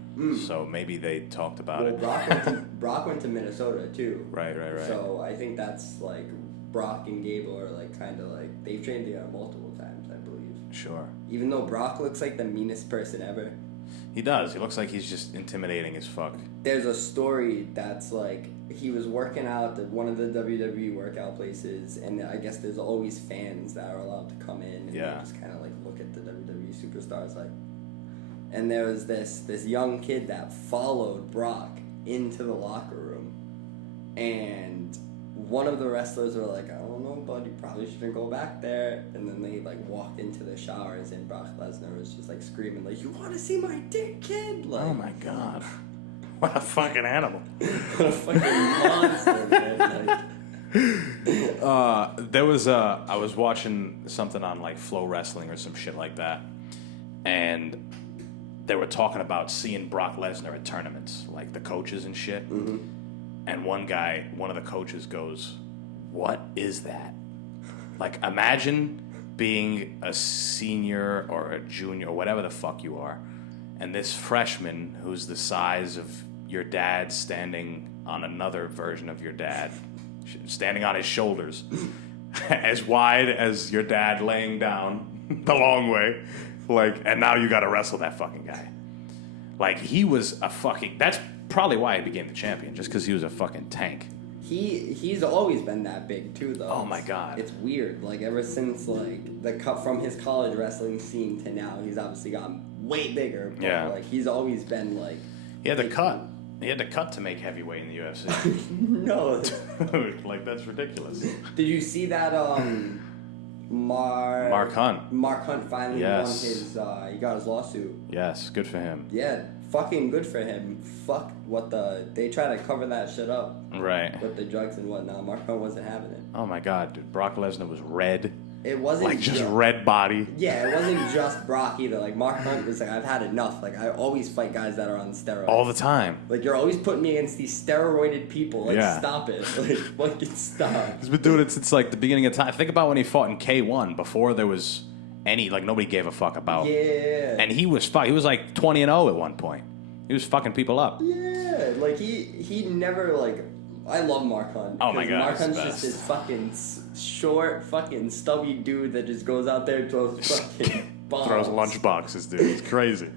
So maybe they talked about it. Brock went to Minnesota, too. Right. So I think that's, like, Brock and Gable are, like, kind of, like, they've trained together multiple times, I believe. Sure. Even though Brock looks like the meanest person ever. He does. He looks like he's just intimidating as fuck. There's a story that's like he was working out at one of the WWE workout places, and I guess there's always fans that are allowed to come in and they just kind of like look at the WWE superstars, like. And there was this young kid that followed Brock into the locker room, and one of the wrestlers were like, I don't know, bud, you probably shouldn't go back there. And then they like walked into the showers, and Brock Lesnar was just like screaming, like, you want to see my dick, kid? Like, Oh my god. What a fucking animal. what a fucking monster, man. Like, There was I was watching something on like Flow Wrestling or some shit like that, and they were talking about seeing Brock Lesnar at tournaments, like the coaches and shit. mm-hmm. And one of the coaches goes, "What is that?" Like, imagine being a senior or a junior or whatever the fuck you are, and this freshman who's the size of your dad standing on another version of your dad, standing on his shoulders, as wide as your dad laying down the long way, like, and now you got to wrestle that fucking guy. Like, he was a fucking. That's probably why he became the champion, just because he was a fucking tank. He's always been that big too, though. Oh my god. It's weird. Like ever since like the cut from his college wrestling scene to now, he's obviously gotten way bigger. But, Yeah. Like he's always been like. He had to cut. He had to cut to make heavyweight in the UFC. No. Like, that's ridiculous. Did you see that? Mark Hunt. Mark Hunt finally Yes. won his. He got his lawsuit. Yes, good for him. Yeah, fucking good for him. Fuck what they try to cover that shit up Right. with the drugs and whatnot. Mark Hunt wasn't having it. Oh my god, dude. Brock Lesnar was red. It wasn't Like, just red body. Yeah, it wasn't just Brock either. Like Mark Hunt was like, I've had enough. Like I always fight guys that are on steroids. All the time. Like you're always putting me against these steroided people. Like Yeah. stop it. Like fucking stop. He's been doing it since, like, the beginning of time. Think about when he fought in K1 before there was nobody gave a fuck about. Yeah. And he was like 20-0 at one point. He was fucking people up. Yeah, like he never like. I love Mark Hunt. Oh my God, Mark he's the Hunt's best. just this fucking short, fucking stubby dude that just goes out there and throws fucking bombs. Throws lunchboxes, dude. It's crazy.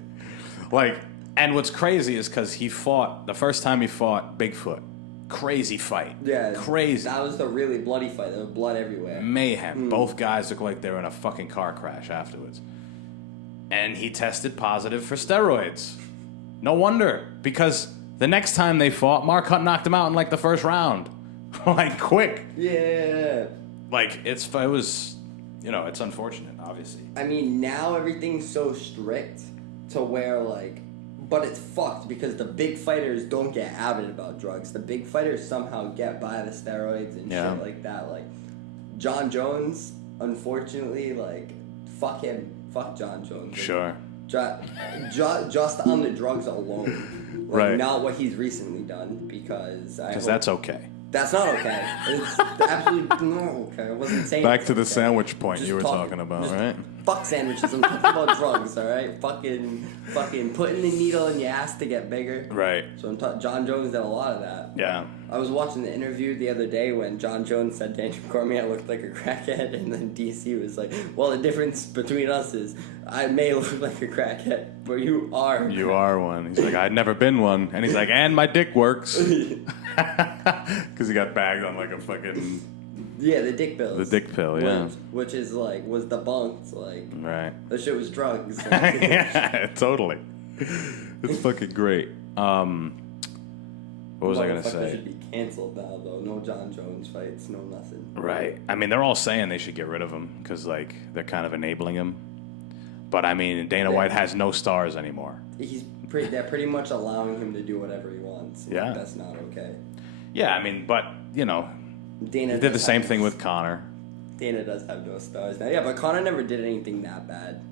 Like, and what's crazy is because the first time he fought Bigfoot. Crazy fight. Yeah, Crazy. That was the really bloody fight. There was blood everywhere. Mayhem. Both guys looked like they were in a fucking car crash afterwards. And he tested positive for steroids. No wonder, because the next time they fought, Mark Hunt knocked him out in like the first round. Like, quick. Yeah. Like, it was, it's unfortunate, obviously. I mean, now everything's so strict to where, like, but it's fucked because the big fighters don't get avid about drugs. The big fighters somehow get by the steroids and shit like that. Like, John Jones, unfortunately, like, fuck him. Fuck John Jones. Sure. Just on the drugs alone. Like, Right. Not what he's recently done because That's okay. That's not okay. It's absolutely not okay. I wasn't saying Back it's to the okay. sandwich point Just you were talking about, just right? Fuck sandwiches. I'm talking about drugs, all right? Fucking putting the needle in your ass to get bigger. Right. So John Jones did a lot of that. Yeah. I was watching the interview the other day when John Jones said Daniel Cormier looked like a crackhead, and then DC was like, "Well, the difference between us is I may look like a crackhead, but you are." You are one. He's like, I'd never been one. And he's like, and my dick works. Because he got bagged on like a fucking... Yeah, the dick pills. The dick pill, yeah. Which is like, was debunked. Like, Right. that shit was drugs. Yeah, totally. It's fucking great. What was I going to Motherfucker say? should be canceled now, though. No John Jones fights, no nothing. Right. I mean, they're all saying they should get rid of him because, like, they're kind of enabling him. But, I mean, Dana White has no stars anymore. They're pretty much allowing him to do whatever he wants. Like, Yeah. That's not okay. Yeah, I mean, but, Dana he did the does same have- thing with Connor. Dana does have no stars now. Yeah, but Connor never did anything that bad.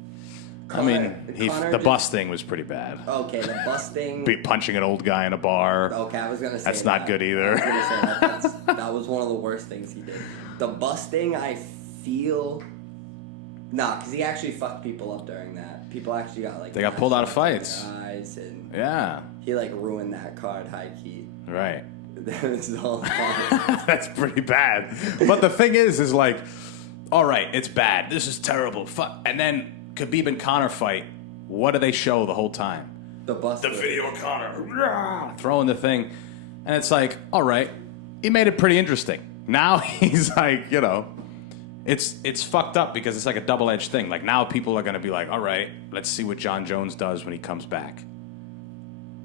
I mean, Connor the just- bus thing was pretty bad. Okay, the bus thing. Punching an old guy in a bar. Okay, I was gonna say That's not good either. I was gonna say that was one of the worst things he did. The bus thing, I feel. Nah, because he actually fucked people up during that. People actually got like. They got pulled out of fights. Eyes and Yeah. he like ruined that card high key. Right. That was all. That's pretty bad. But the thing is like, all right, it's bad. This is terrible. Fuck. And then Khabib and Conor fight. What do they show the whole time? The bus. The video of Conor throwing the thing, and it's like, all right, he made it pretty interesting. Now he's like, it's fucked up because it's like a double-edged thing. Like now people are gonna be like, all right, let's see what John Jones does when he comes back.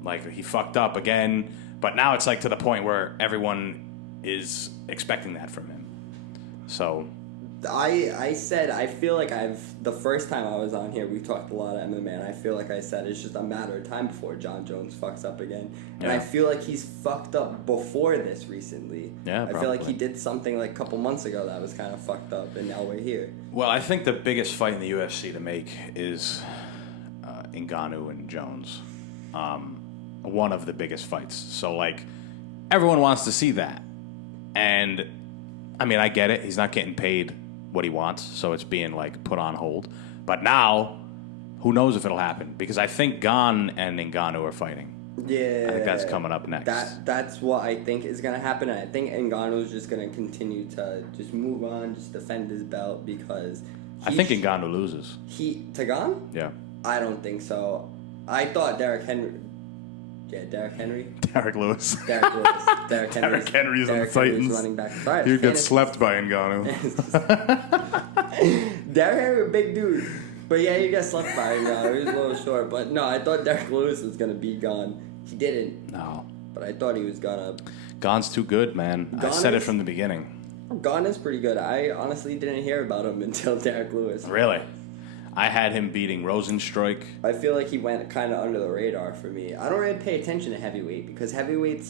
Like he fucked up again, but now it's like to the point where everyone is expecting that from him. So I said I feel like the first time I was on here we talked a lot of MMA and I feel like I said it's just a matter of time before John Jones fucks up again. And I feel like he's fucked up before this recently. Yeah, I feel like probably. he did something like a couple months ago that was kind of fucked up and now we're here. Well, I think the biggest fight in the UFC to make is Ngannou and Jones. One of the biggest fights. So, like, everyone wants to see that. And, I mean, I get it. He's not getting paid what he wants, so it's being, like, put on hold. But now, who knows if it'll happen? Because I think Gon and Ngannou are fighting. Yeah. I think that's coming up next. That's what I think is going to happen. And I think Ngannou's just going to continue to just move on, just defend his belt because... I think Ngannou loses. To Gon? Yeah. I don't think so. I thought Derek Henry... Yeah, Derek Henry. Derek Lewis. Derek Lewis. Derek Henry's on the Titans. Running back. Sorry, He would get slept by Ngannou. Derek Henry, a big dude. But yeah, he got slept by Ngannou. He was a little short. But no, I thought Derek Lewis was going to be gone. He didn't. No. But I thought he was going to. Gon's too good, man. I said it from the beginning. Gon is pretty good. I honestly didn't hear about him until Derek Lewis. Really? I had him beating Rosenstruik. I feel like he went kind of under the radar for me. I don't really pay attention to heavyweight because heavyweight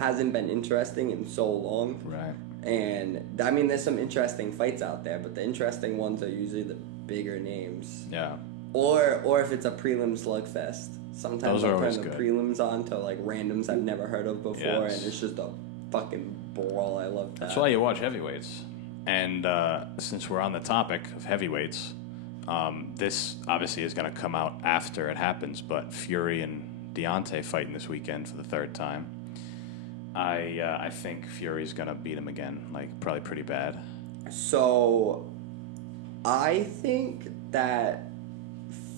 hasn't been interesting in so long. Right. And I mean, there's some interesting fights out there, but the interesting ones are usually the bigger names. Yeah. Or if it's a prelim slugfest. Sometimes Those are I'll always turn the good. prelims on to like randoms I've never heard of before, Yes. and it's just a fucking brawl. I love that. That's why you watch heavyweights. And since we're on the topic of heavyweights, this obviously is going to come out after it happens, but Fury and Deontay fighting this weekend for the third time. I think Fury's going to beat him again, like probably pretty bad. So, I think that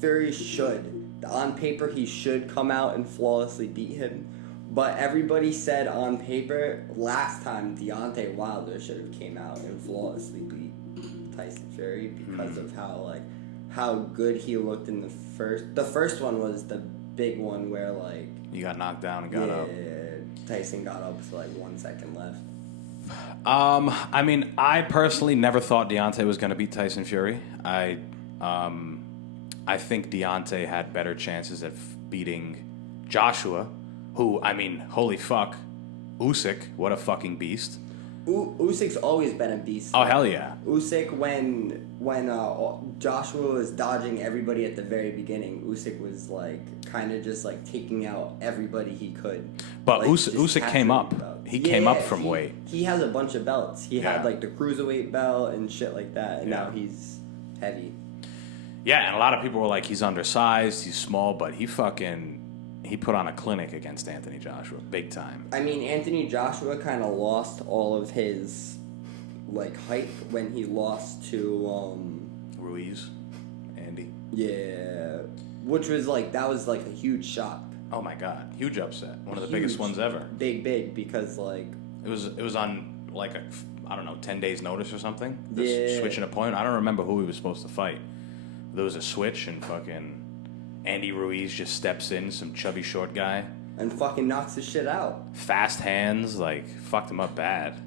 Fury should. On paper, he should come out and flawlessly beat him. But everybody said on paper last time Deontay Wilder should have came out and flawlessly beat Tyson Fury because of how good he looked in the first. The first one was the big one where like you got knocked down and got up. Tyson got up with like 1 second left. I mean, I personally never thought Deontay was going to beat Tyson Fury. I think Deontay had better chances at beating Joshua, who, I mean, holy fuck, Usyk, what a fucking beast. Usyk's always been a beast. Oh, hell yeah. Usyk, when Joshua was dodging everybody at the very beginning, Usyk was like kind of just like taking out everybody he could. But like, Usyk came up. He came up from weight. He has a bunch of belts. He had like the cruiserweight belt and shit like that, and now he's heavy. Yeah, and a lot of people were like, he's undersized, he's small, but he put on a clinic against Anthony Joshua, big time. I mean, Anthony Joshua kind of lost all of his like hype when he lost to Ruiz, Andy. Yeah, which was like that was like a huge shock. Oh my god, huge upset. One of the biggest ones ever. Big because like it was on like I don't know, 10 days notice or something. Yeah. Switching opponent. I don't remember who he was supposed to fight. There was a switch and fucking Andy Ruiz just steps in, some chubby short guy. And fucking knocks his shit out. Fast hands, like, fucked him up bad.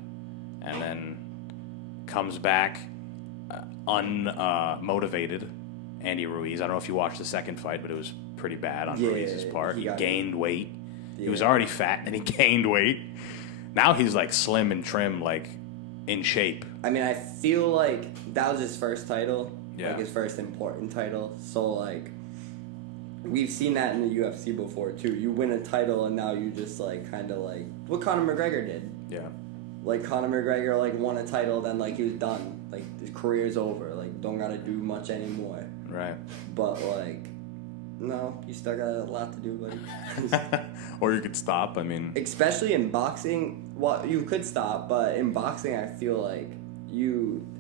And then comes back unmotivated. Andy Ruiz. I don't know if you watched the second fight, but it was pretty bad on Ruiz's part. He gained weight. Yeah. He was already fat, and he gained weight. Now he's, like, slim and trim, like, in shape. I mean, I feel like that was his first title. Yeah. Like, his first important title. So, like, we've seen that in the UFC before, too. You win a title, and now you just, like, kind of, like, what Conor McGregor did. Yeah. Like, Conor McGregor, like, won a title, then, like, he was done. Like, his career's over. Like, don't gotta do much anymore. Right. But, like, no, you still got a lot to do, buddy. Or you could stop, I mean. Especially in boxing, well, you could stop, but in boxing, I feel like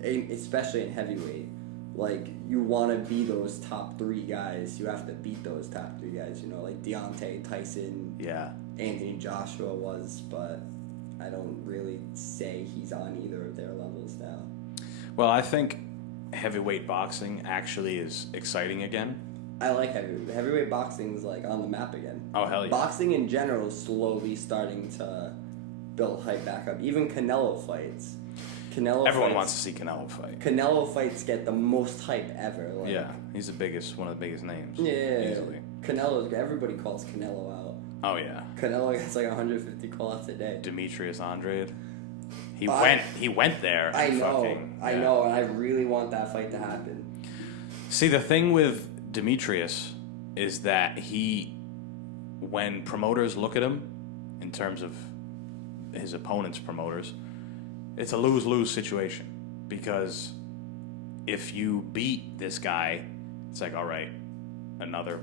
especially in heavyweight, like, you want to be those top three guys. You have to beat those top three guys, you know, like Deontay, Tyson, Anthony Joshua was, but I don't really say he's on either of their levels now. Well, I think heavyweight boxing actually is exciting again. I like heavyweight boxing's like on the map again. Oh, hell yeah. Boxing in general is slowly starting to build hype back up. Even Canelo fights. Everyone wants to see Canelo fight. Canelo fights get the most hype ever. Like, yeah, he's one of the biggest names. Yeah, easily. Everybody calls Canelo out. Oh yeah. Canelo gets like 150 call-outs a day. Demetrius Andrade. He went there. I know, and I really want that fight to happen. See, the thing with Demetrius is that when promoters look at him, in terms of his opponent's promoters, it's a lose-lose situation. Because if you beat this guy, it's like, all right, another,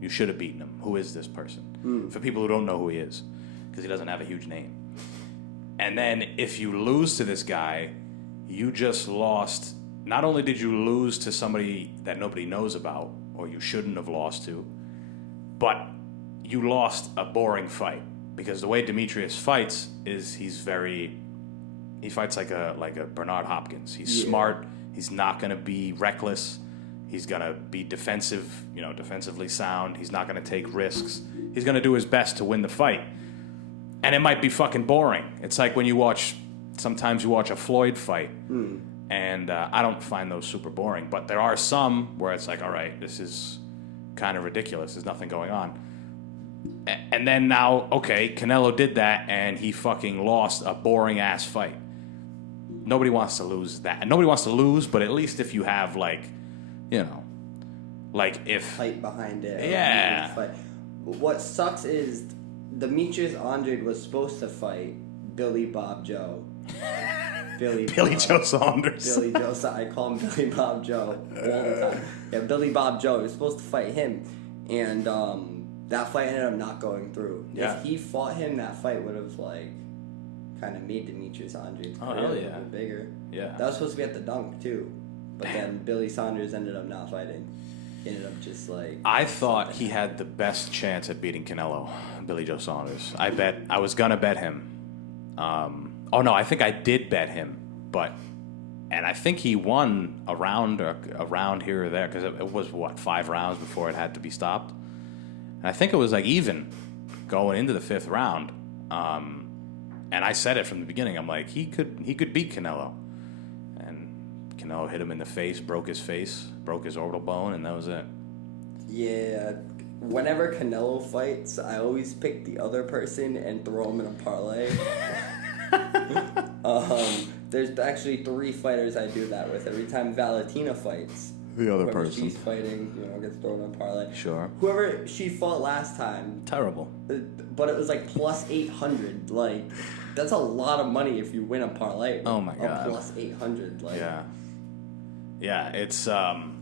you should have beaten him. Who is this person? For people who don't know who he is, because he doesn't have a huge name. And then if you lose to this guy, you just lost. Not only did you lose to somebody that nobody knows about, or you shouldn't have lost to, but you lost a boring fight. Because the way Demetrius fights is he fights like a Bernard Hopkins. He's smart. He's not going to be reckless. He's going to be defensively sound. He's not going to take risks. He's going to do his best to win the fight. And it might be fucking boring. It's like when sometimes you watch a Floyd fight, and I don't find those super boring, but there are some where it's like, all right, this is kind of ridiculous. There's nothing going on. And then now, okay, Canelo did that, and he fucking lost a boring-ass fight. Nobody wants to lose that. Nobody wants to lose, but at least if you have, if... Hype behind it. Yeah. What sucks is Demetrius Andrade was supposed to fight Billy Bob Joe. Billy Joe Saunders. Billy Joe. I call him Billy Bob Joe all the time. Yeah, Billy Bob Joe. You're supposed to fight him, and that fight ended up not going through. Yeah. If he fought him, that fight would have like kind of made Demetrius Andre's Oh, career hell a yeah. little bit bigger. Yeah. That was supposed to be at the Dunk too, but then Billy Saunders ended up not fighting. He ended up just like. I thought he had the best chance at beating Canelo, Billy Joe Saunders. I was gonna bet him. I think I did bet him, and I think he won a round here or there because it was 5 rounds before it had to be stopped, and I think it was like even going into the 5th round. And I said it from the beginning. I'm like, he could beat Canelo, and Canelo hit him in the face, broke his orbital bone, and that was it. Yeah, whenever Canelo fights, I always pick the other person and throw him in a parlay. There's actually 3 fighters I do that with. Every time Valentina fights, The other whoever person. she's fighting, gets thrown in a parlay. Sure. Whoever she fought last time, Terrible. but it was like plus 800. Like, that's a lot of money if you win a parlay. Oh my God. Plus 800. Like, Yeah, it's And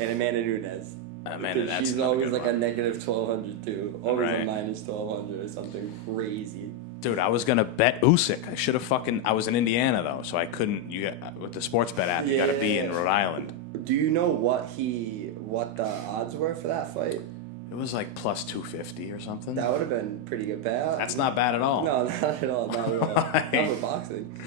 Amanda Nunes. Amanda, She's always like a negative 1,200 too. Always Right. a minus 1,200 or something crazy. dude. I was gonna bet Usyk. I should have I was in Indiana though, so I couldn't. With the sports bet app, you got to be in Rhode Island. Do you know what the odds were for that fight? It was like plus 250 or something. That would have been pretty good payout. That's not bad at all. No, not at all. Not at all. Not for boxing.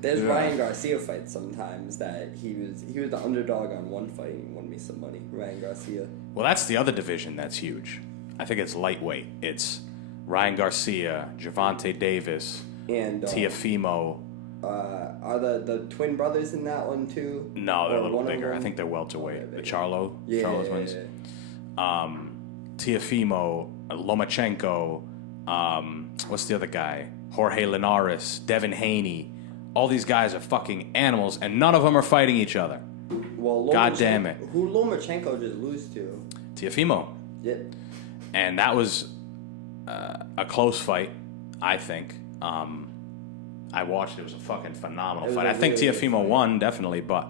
There's Ryan Garcia fights sometimes that he was the underdog on one fight and won me some money. Ryan Garcia. Well, that's the other division that's huge. I think it's lightweight. It's Ryan Garcia, Gervonta Davis, And Teofimo. are the twin brothers in that one too? No, they're Or a little one of bigger. I them? think they're welterweight. Okay, The bigger. Charlo twins. Teofimo, Lomachenko, what's the other guy? Jorge Linares, Devin Haney. All these guys are fucking animals, and none of them are fighting each other. Well, God damn it. Who Lomachenko just lose to? Teofimo. Yeah. And that was a close fight, I think. I watched it. It was a fucking phenomenal It was fight. a I think really good Teofimo fight. won, definitely, but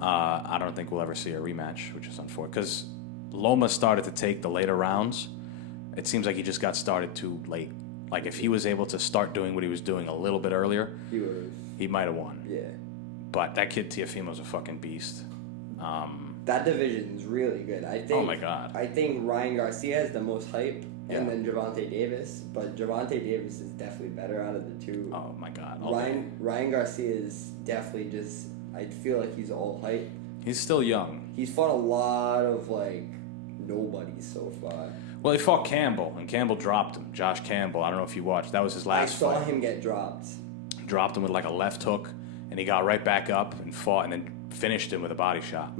I don't think we'll ever see a rematch, which is unfortunate. Because Loma started to take the later rounds. It seems like he just got started too late. Like, if he was able to start doing what he was doing a little bit earlier, he might have won. Yeah. But that kid Teofimo's a fucking beast. That division's really good. I think. Oh my God. I think Ryan Garcia has the most hype, Yeah. and then Gervonta Davis. But Gervonta Davis is definitely better out of the two. Oh my God. All day. Ryan Garcia is definitely just. I feel like he's all hype. He's still young. He's fought a lot of like nobodies so far. Well, he fought Campbell, and Campbell dropped him. Josh Campbell. I don't know if you watched. That was his last I saw fight. him get dropped. Dropped him with like a left hook, and he got right back up and fought, and then finished him with a body shot.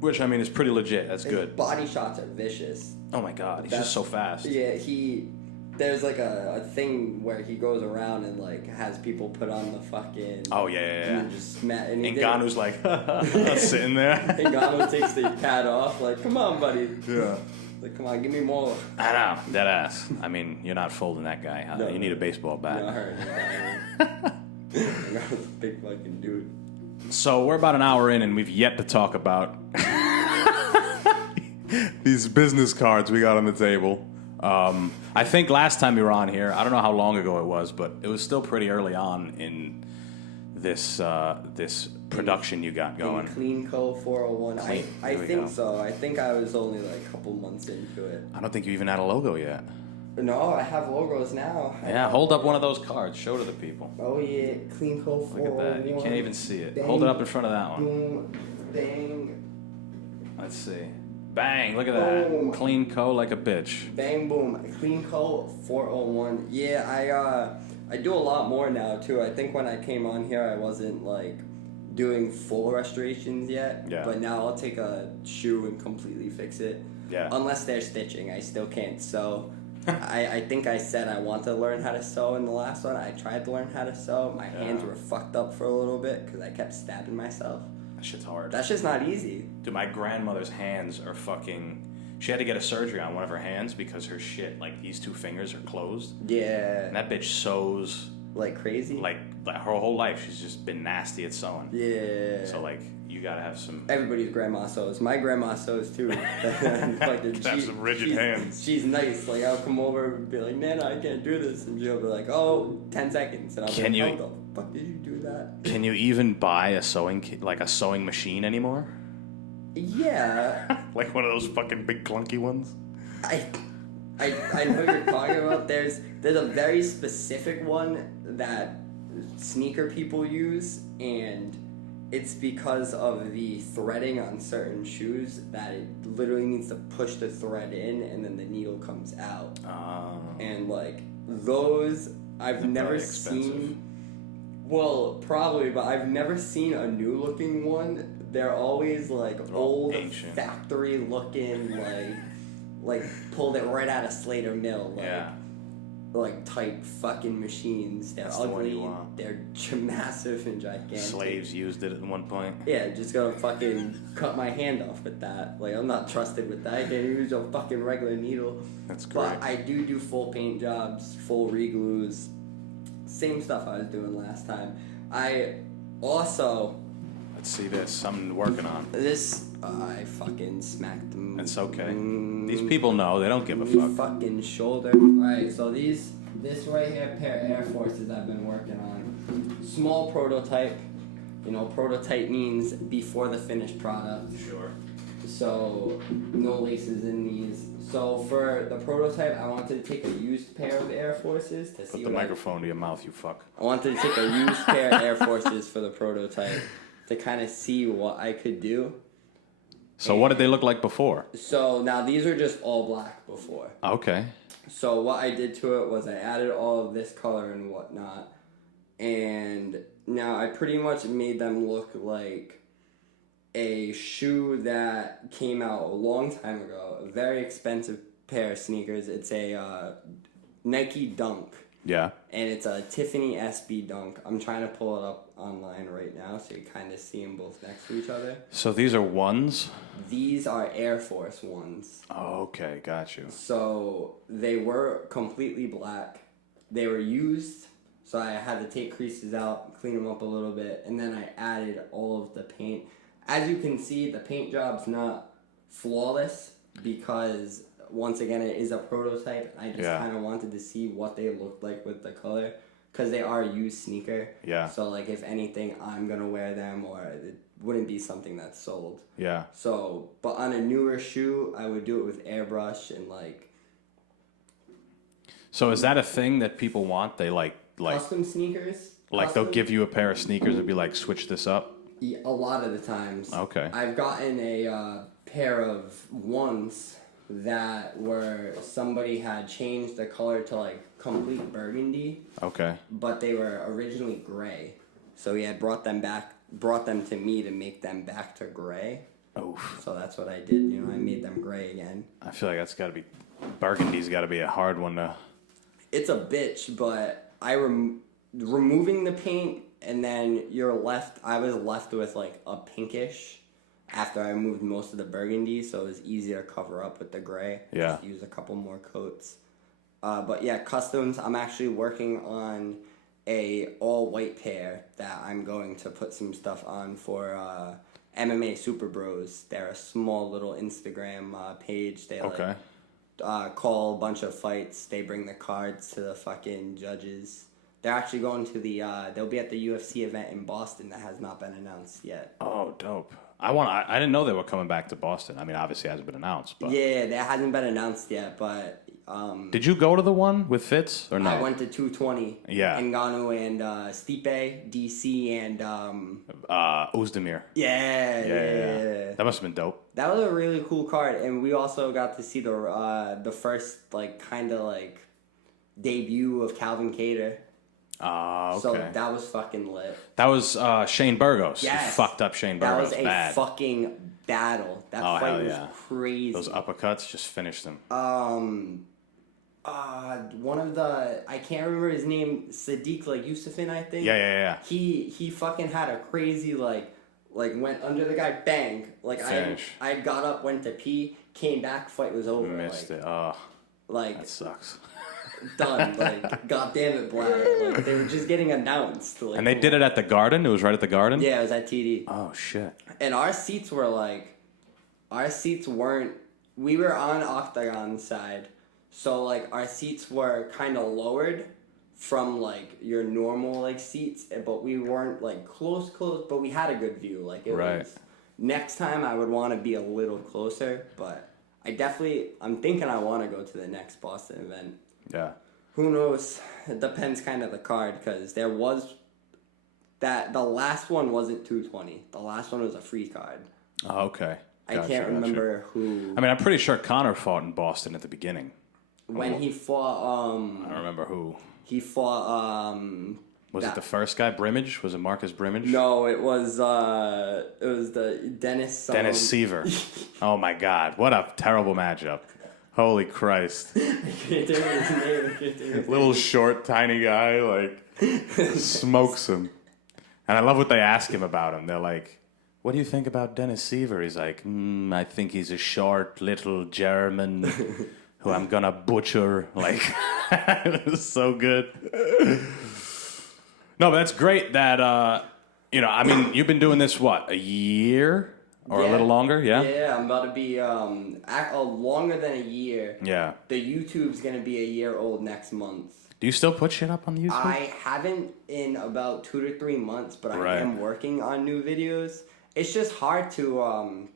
Which, I mean, is pretty legit. That's His good. body shots are vicious. Oh my God, he's just so fast. Yeah, there's like a thing where he goes around and like has people put on the fucking. Oh yeah. And then just smack. And Ngannou's like sitting there. Ngannou takes the pad off, like, come on, buddy. Yeah. Like, come on, give me more. I know, dead ass. I mean, you're not folding that guy. Huh? No. You need a baseball bat. No, I heard Ngannou's a big fucking dude. So we're about an hour in, and we've yet to talk about these business cards we got on the table. I think last time you were on here, I don't know how long ago it was, but it was still pretty early on in this this production you got going. Clean Co 401. I There we think go. so. I think I was only like a couple months into it. I don't think you even had a logo yet. No, I have logos now. Yeah, hold up one of those cards. Show to the people. Oh yeah, Clean Co Look 401. at that. You can't even see it. Bang, Hold it up in front of that one. Boom, bang, Let's see. Bang, look at that. Boom. Clean Co like a bitch. bang, boom. Clean Co 401. Yeah, I do a lot more now too. I think when I came on here, I wasn't like doing full restorations yet. Yeah. But now I'll take a shoe and completely fix it. Yeah. Unless they're stitching, I still can't sew. I think I said I want to learn how to sew in the last one. I tried to learn how to sew. My hands were fucked up for a little bit because I kept stabbing myself. That shit's hard. That's just not easy. Dude, my grandmother's hands are fucking... She had to get a surgery on one of her hands because her shit, like these two fingers are closed. Yeah. And that bitch sews like crazy. Like her whole life, she's just been nasty at sewing. Yeah. So like, you gotta have some. Everybody's grandma sews. My grandma sews too. Have some rigid hands. She's nice. Like I'll come over and be like, "Man, I can't do this," and she'll be like, "Oh, 10 seconds," and I'll be like, "How the fuck did you do that?" Can you even buy a sewing machine anymore? Yeah. Like one of those fucking big clunky ones. I know what you're talking about. There's a very specific one that sneaker people use, and it's because of the threading on certain shoes that it literally needs to push the thread in and then the needle comes out. And like those, I've never seen. Well, probably, but I've never seen a new looking one. They're always like old, ancient, factory looking, like pulled it right out of Slater Mill. Like, yeah. Like type fucking machines. They're ugly. They're massive and gigantic. Slaves used it at one point. Yeah, just gonna fucking cut my hand off with that. Like I'm not trusted with that. I can't use a fucking regular needle. That's great. But I do full paint jobs, full reglues. Same stuff I was doing last time. I also. Let's see this. I'm working on. This. I fucking smacked them. It's okay. These people know. They don't give a fuck. Fucking shoulder. Alright, so this right here, pair of Air Forces I've been working on. Small prototype. You know, prototype means before the finished product. Sure. So, no laces in these. So, for the prototype, I wanted to take a used pair of Air Forces to see Put the microphone to your mouth, you fuck. I wanted to take a used pair of Air Forces for the prototype to kind of see what I could do. So what did they look like before? So now these are just all black before. Okay. So what I did to it was I added all of this color and whatnot. And now I pretty much made them look like a shoe that came out a long time ago. A very expensive pair of sneakers. It's a Nike Dunk. Yeah. And it's a Tiffany SB Dunk. I'm trying to pull it up online right now so you kind of see them both next to each other. So these are ones? These are Air Force Ones. Oh, okay, got you. So they were completely black. They were used, so I had to take creases out, clean them up a little bit, and then I added all of the paint. As you can see, the paint job's not flawless because, once again, it is a prototype. I just kind of wanted to see what they looked like with the color because they are a used sneaker. Yeah. So, like, if anything, I'm going to wear them or it wouldn't be something that's sold. Yeah. So, but on a newer shoe, I would do it with airbrush and, like... So is that a thing that people want? They like custom sneakers? Like they'll give you a pair of sneakers and be like, switch this up? Yeah, a lot of the times. Okay. I've gotten a pair of ones that were somebody had changed the color to like complete burgundy. Okay. But they were originally gray, so he had brought them to me to make them back to gray. Oh. So that's what I did. You know, I made them gray again. I feel like that's got to be burgundy's got to be a hard one to. It's a bitch, but removing the paint and then I was left with like a pinkish. After I moved most of the burgundy, so it was easier to cover up with the gray. Yeah. Just use a couple more coats. But yeah, customs, I'm actually working on a all-white pair that I'm going to put some stuff on for MMA Super Bros. They're a small little Instagram page. They call a bunch of fights. They bring the cards to the fucking judges. They're actually going to they'll be at the UFC event in Boston that has not been announced yet. Oh, dope. I didn't know they were coming back to Boston. I mean, obviously it hasn't been announced, but yeah, that hasn't been announced yet. But did you go to the one with Fitz or no? I went to 220. Yeah. Ngannou and Stipe, DC, and Ozdemir. Yeah. That must have been dope. That was a really cool card, and we also got to see the first kind of debut of Calvin Cater. Okay. So that was fucking lit. That was Shane Burgos. Yes. You fucked up Shane Burgos. That was a fucking battle. That fight was crazy. Those uppercuts just finished him. One of I can't remember his name, Sadiq Yusufin, I think. Yeah. He fucking had a crazy went under the guy, bang. Finish. I got up, went to pee, came back, fight was over. Missed it. Oh. That sucks. done. Like, God damn it, Bladder. Like, they were just getting announced. Like, And they did it at the Garden? It was right at the Garden? Yeah, it was at TD. Oh, shit. And our seats weren't, we were on Octagon side. So, like, our seats were kind of lowered from, like, your normal, like, seats. But we weren't, like, close, but we had a good view. Like, it was... Next time, I would want to be a little closer, but I'm thinking I want to go to the next Boston event. Yeah. Who knows? It depends kind of the card, because there was... the last one wasn't 220. The last one was a free card. Oh, okay. I can't remember who... I mean, I'm pretty sure Connor fought in Boston at the beginning. When he fought, I don't remember who. He fought, Was it the first guy, Brimage? Was it Marcus Brimage? No, it was the Dennis... Dennis Seaver. Oh, my God. What a terrible matchup. Holy Christ. I can't tell you his name. Little short, tiny guy, like, smokes him. And I love what they ask him about him. They're like, what do you think about Dennis Seaver? He's like, I think he's a short, little German who I'm gonna butcher. Like, it was so good. No, but that's great that, I mean, you've been doing this, what, a year? Or a little longer, yeah? Yeah, I'm about to be longer than a year. Yeah. The YouTube's gonna be a year old next month. Do you still put shit up on YouTube? I haven't in about 2 to 3 months, but I am working on new videos. It's just hard to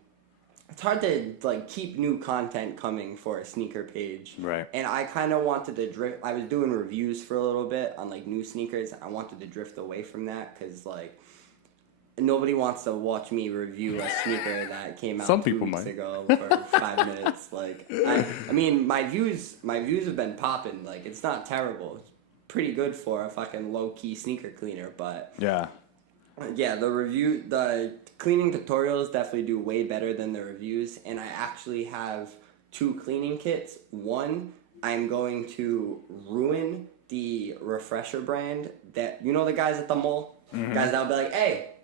like keep new content coming for a sneaker page. Right. And I kind of wanted to drift. I was doing reviews for a little bit on like new sneakers. I wanted to drift away from that because like nobody wants to watch me review a sneaker that came out Some 2 people weeks might. ago for 5 minutes. Like I mean, my views have been popping. Like it's not terrible. It's pretty good for a fucking low key sneaker cleaner, but Yeah. yeah, the cleaning tutorials definitely do way better than the reviews, and I actually have 2 cleaning kits. One, I'm going to ruin the Refresher brand that, you know the guys at the mall? Mm-hmm. Guys that'll be like, hey,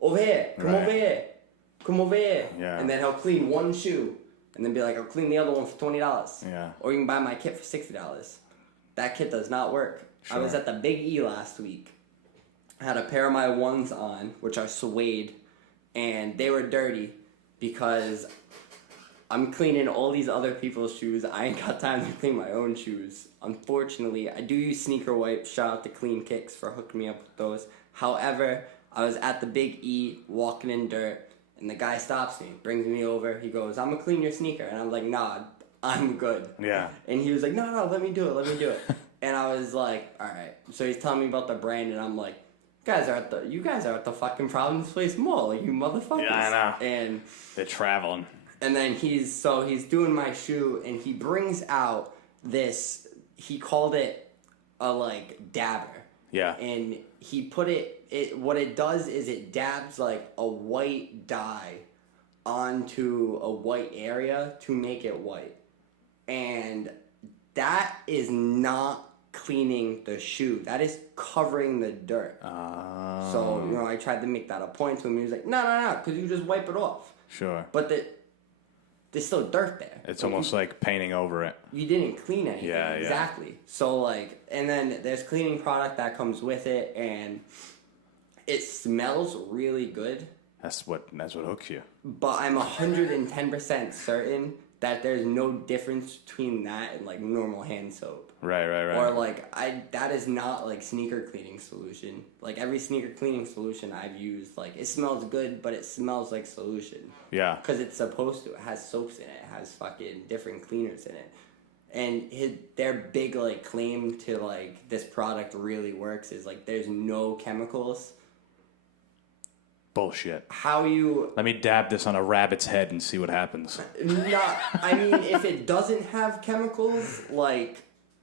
over here, come over here, come over here. Yeah. And then he'll clean one shoe, and then be like, I'll clean the other one for $20. Yeah. Or you can buy my kit for $60. That kit does not work. Sure. I was at the Big E last week. I had a pair of my ones on, which are suede, and they were dirty because I'm cleaning all these other people's shoes. I ain't got time to clean my own shoes. Unfortunately, I do use sneaker wipes. Shout out to Clean Kicks for hooking me up with those. However, I was at the Big E walking in dirt, and the guy stops me, brings me over. He goes, I'm going to clean your sneaker. And I'm like, nah, I'm good. Yeah. And he was like, no, let me do it. And I was like, all right. So he's telling me about the brand, and I'm like, you guys are at the fucking Providence Place Mall, like you motherfuckers. Yeah, I know. And they're traveling. And then he's doing my shoe, and he brings out this. He called it a like dabber. Yeah. And he put it. What it does is it dabs like a white dye onto a white area to make it white, and that is not cleaning the shoe. That is covering the dirt. So, I tried to make that a point to him. He was like, no, because you just wipe it off. Sure. But there's still dirt there. It's almost like painting over it. You didn't clean anything. Yeah. Exactly. So, like, and then there's cleaning product that comes with it, and it smells really good. That's what hooks you. But I'm 110% certain that there's no difference between that and, like, normal hand soap. Right. Or, like, that is not, like, sneaker cleaning solution. Like, every sneaker cleaning solution I've used, like, it smells good, but it smells like solution. Yeah. Because it's supposed to. It has soaps in it. It has fucking different cleaners in it. And their big, like, claim to, like, this product really works is, like, there's no chemicals. Bullshit. How you... Let me dab this on a rabbit's head and see what happens. I mean, if it doesn't have chemicals, like...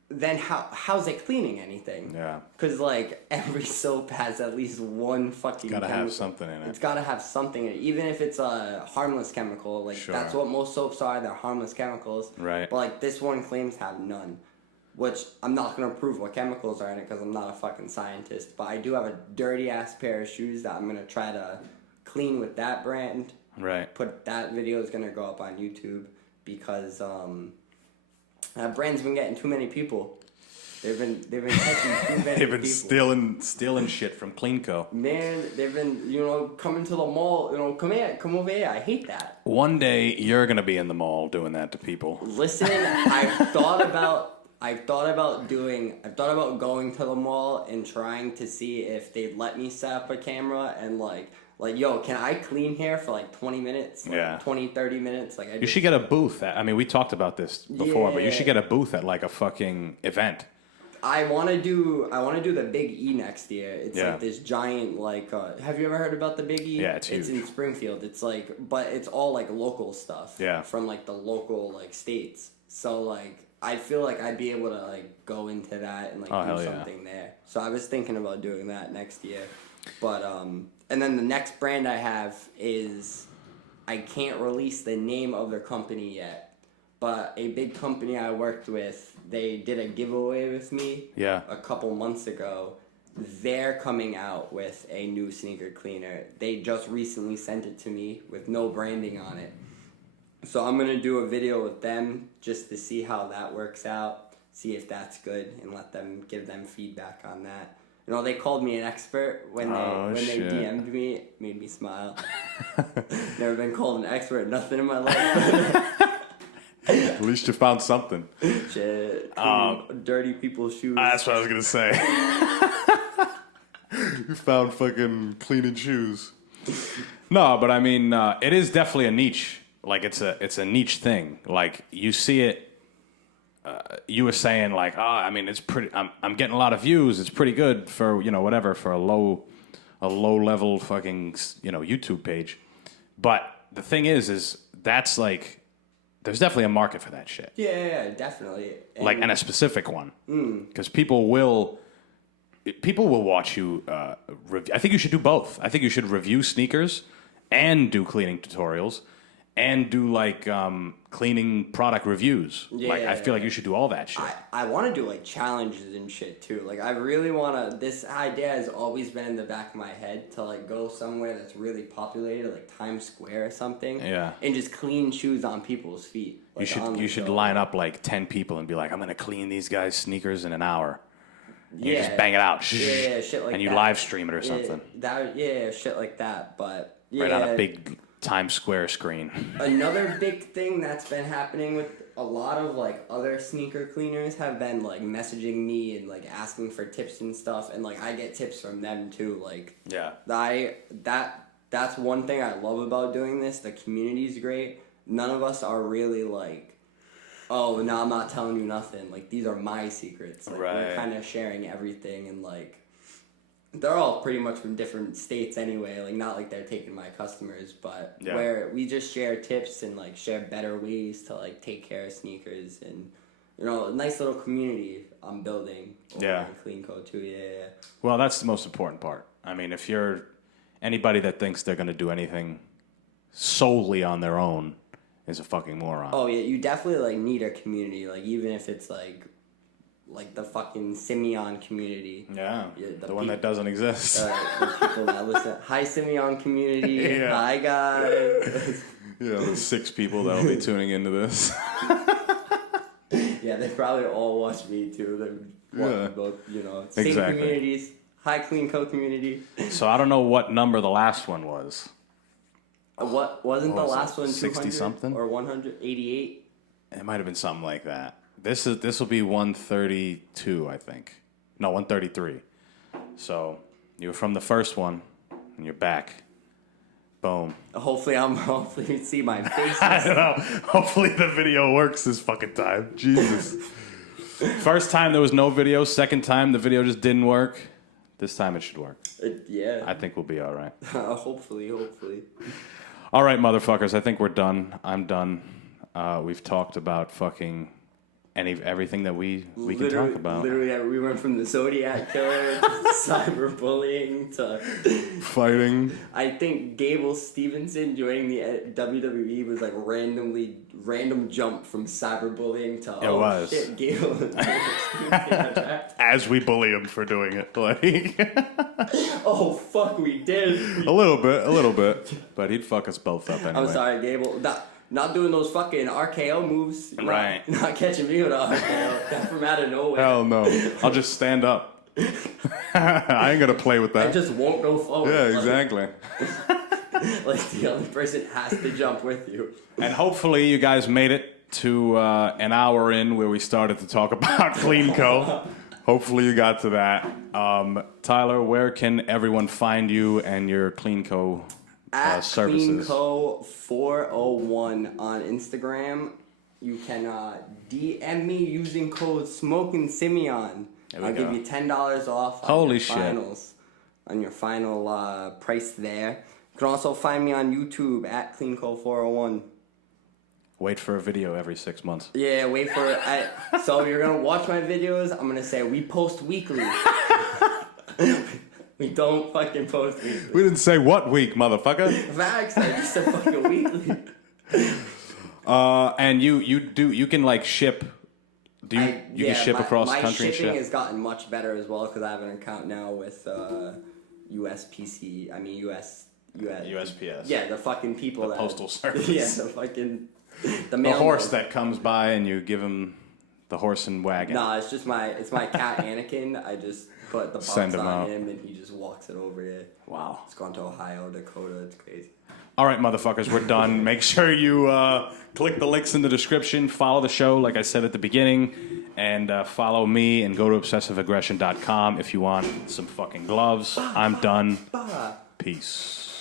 Then how's it cleaning anything? Yeah. Because, like, every soap has at least one fucking Gotta chemical. have something in it. It's gotta have something in it. Even if it's a harmless chemical. Like, Sure. that's what most soaps are. They're harmless chemicals. Right. But, like, this one claims to have none. Which, I'm not gonna prove what chemicals are in it because I'm not a fucking scientist. But I do have a dirty-ass pair of shoes that I'm gonna try to clean with that brand. Right. That video is gonna go up on YouTube because, that brand's been getting too many people. They've been catching too many They've been people. stealing shit from Cleanco. Man, they've been, coming to the mall, come over here. I hate that. One day you're gonna be in the mall doing that to people. Listen, I've thought about going to the mall and trying to see if they'd let me set up a camera and like, yo, can I clean here for like 20 minutes? Like Yeah. 20, 30 minutes? You should get a booth. We talked about this before, but you should Yeah. get a booth at like a fucking event. I want to do the Big E next year. It's Yeah. like this giant have you ever heard about the Big E? Yeah, it's It's huge. in Springfield. It's like, but it's all like local stuff. Yeah. From like the local like states. So like I feel like I'd be able to like go into that and like hell do yeah. something there. So I was thinking about doing that next year. But and then the next brand I have is, I can't release the name of their company yet, but a big company I worked with, they did a giveaway with me Yeah. a couple months ago. They're coming out with a new sneaker cleaner. They just recently sent it to me with no branding on it. So I'm going to do a video with them just to see how that works out, see if that's good, and give them feedback on that. They called me an expert when they shit. DM'd me. It made me smile. Never been called an expert, nothing in my life. At least you found something. Shit, cleaning dirty people's shoes. That's what I was gonna say. You found fucking cleaning shoes. No, but it is definitely a niche. Like it's a niche thing. Like you see it. You were saying like, it's pretty. I'm getting a lot of views. It's pretty good for whatever, for a low level fucking YouTube page. But the thing is that's like, there's definitely a market for that shit. Yeah, definitely. And a specific one, because people will watch you. I think you should do both. I think you should review sneakers and do cleaning tutorials and do like cleaning product reviews. Like I feel like you should do all that shit. I want to do like challenges and shit too. Like I really want to. This idea has always been in the back of my head to like go somewhere that's really populated, like Times Square or something. Yeah. And just clean shoes on people's feet. Like, you should line up like 10 people and be like, I'm gonna clean these guys' sneakers in an hour. And you just bang it out. Yeah, shit like and you that. live stream it or something. Shit like that. But Right on a big Times Square screen. Another big thing that's been happening with a lot of like other sneaker cleaners have been like messaging me and like asking for tips and stuff, and like I get tips from them too. Like that's one thing I love about doing this. The community's great. None of us are really like, oh no, I'm not telling you nothing. Like these are my secrets. Like we're kind of sharing everything, and like they're all pretty much from different states anyway. Like not like they're taking my customers, but where we just share tips and like share better ways to like take care of sneakers, and a nice little community I'm building over in Clean Code too. Yeah. Well, that's the most important part. If you're anybody that thinks they're gonna do anything solely on their own is a fucking moron. Oh yeah, you definitely like need a community. Like even if it's like the fucking Simian community. Yeah, the one that doesn't exist. The people that listen. Hi, Simian community. Yeah. Hi, guys. Yeah, the 6 people that'll be tuning into this. Yeah, they probably all watch me too. They're watching both, same Exactly. communities. Hi, Clean Code community. So I don't know what number the last one was. What wasn't the was last it, one 60 something? or 188? It might have been something like that. This will be 132, I think. No, 133. So you were from the first one, and you're back. Boom. Hopefully you see my face. I don't know. Hopefully the video works this fucking time. Jesus. First time there was no video. Second time the video just didn't work. This time it should work. Yeah. I think we'll be all right. Hopefully. All right, motherfuckers. I think we're done. I'm done. We've talked about fucking everything that we can talk about. Literally, we went from the Zodiac Killer to cyberbullying to Fighting. I think Gable Stevenson joining the WWE was like random jump from cyberbullying to shit, Gable. As we bully him for doing it, like. Oh fuck, we did. A little bit, but he'd fuck us both up anyway. I'm sorry, Gable. Not doing those fucking RKO moves. Right. Not catching me with an RKO. That from out of nowhere. Hell no. I'll just stand up. I ain't gonna play with that. I just won't go forward. Yeah, exactly. Like the other person has to jump with you. And hopefully you guys made it to an hour in where we started to talk about Clean Co. Hopefully you got to that. Tyler, where can everyone find you and your Clean Co. At services? CleanCo401 on Instagram. You can DM me using code SMOKINGSimian. I'll give you $10 off on Holy your shit. finals. On your final price there. You can also find me on YouTube at CleanCo401. Wait for a video every 6 months. Yeah, wait for it. So you're going to watch my videos. I'm going to say we post weekly. We don't fucking post weekly. We didn't say what week, motherfucker. Facts, I just said fucking weekly. And you can like ship. You can ship across the country and My shipping shit? has gotten much better as well because I have an account now with USPS. Yeah, the fucking people the postal service. Yeah, the fucking The horse that comes by and you give him the horse and wagon. Nah, it's my cat Anakin. I just put the box Send him on out. him and he just walks it over here. Wow. It's gone to Ohio, Dakota. It's crazy. All right, motherfuckers, we're done. Make sure you click the links in the description, follow the show, like I said at the beginning, and follow me and go to obsessiveaggression.com if you want some fucking gloves. I'm done. Peace.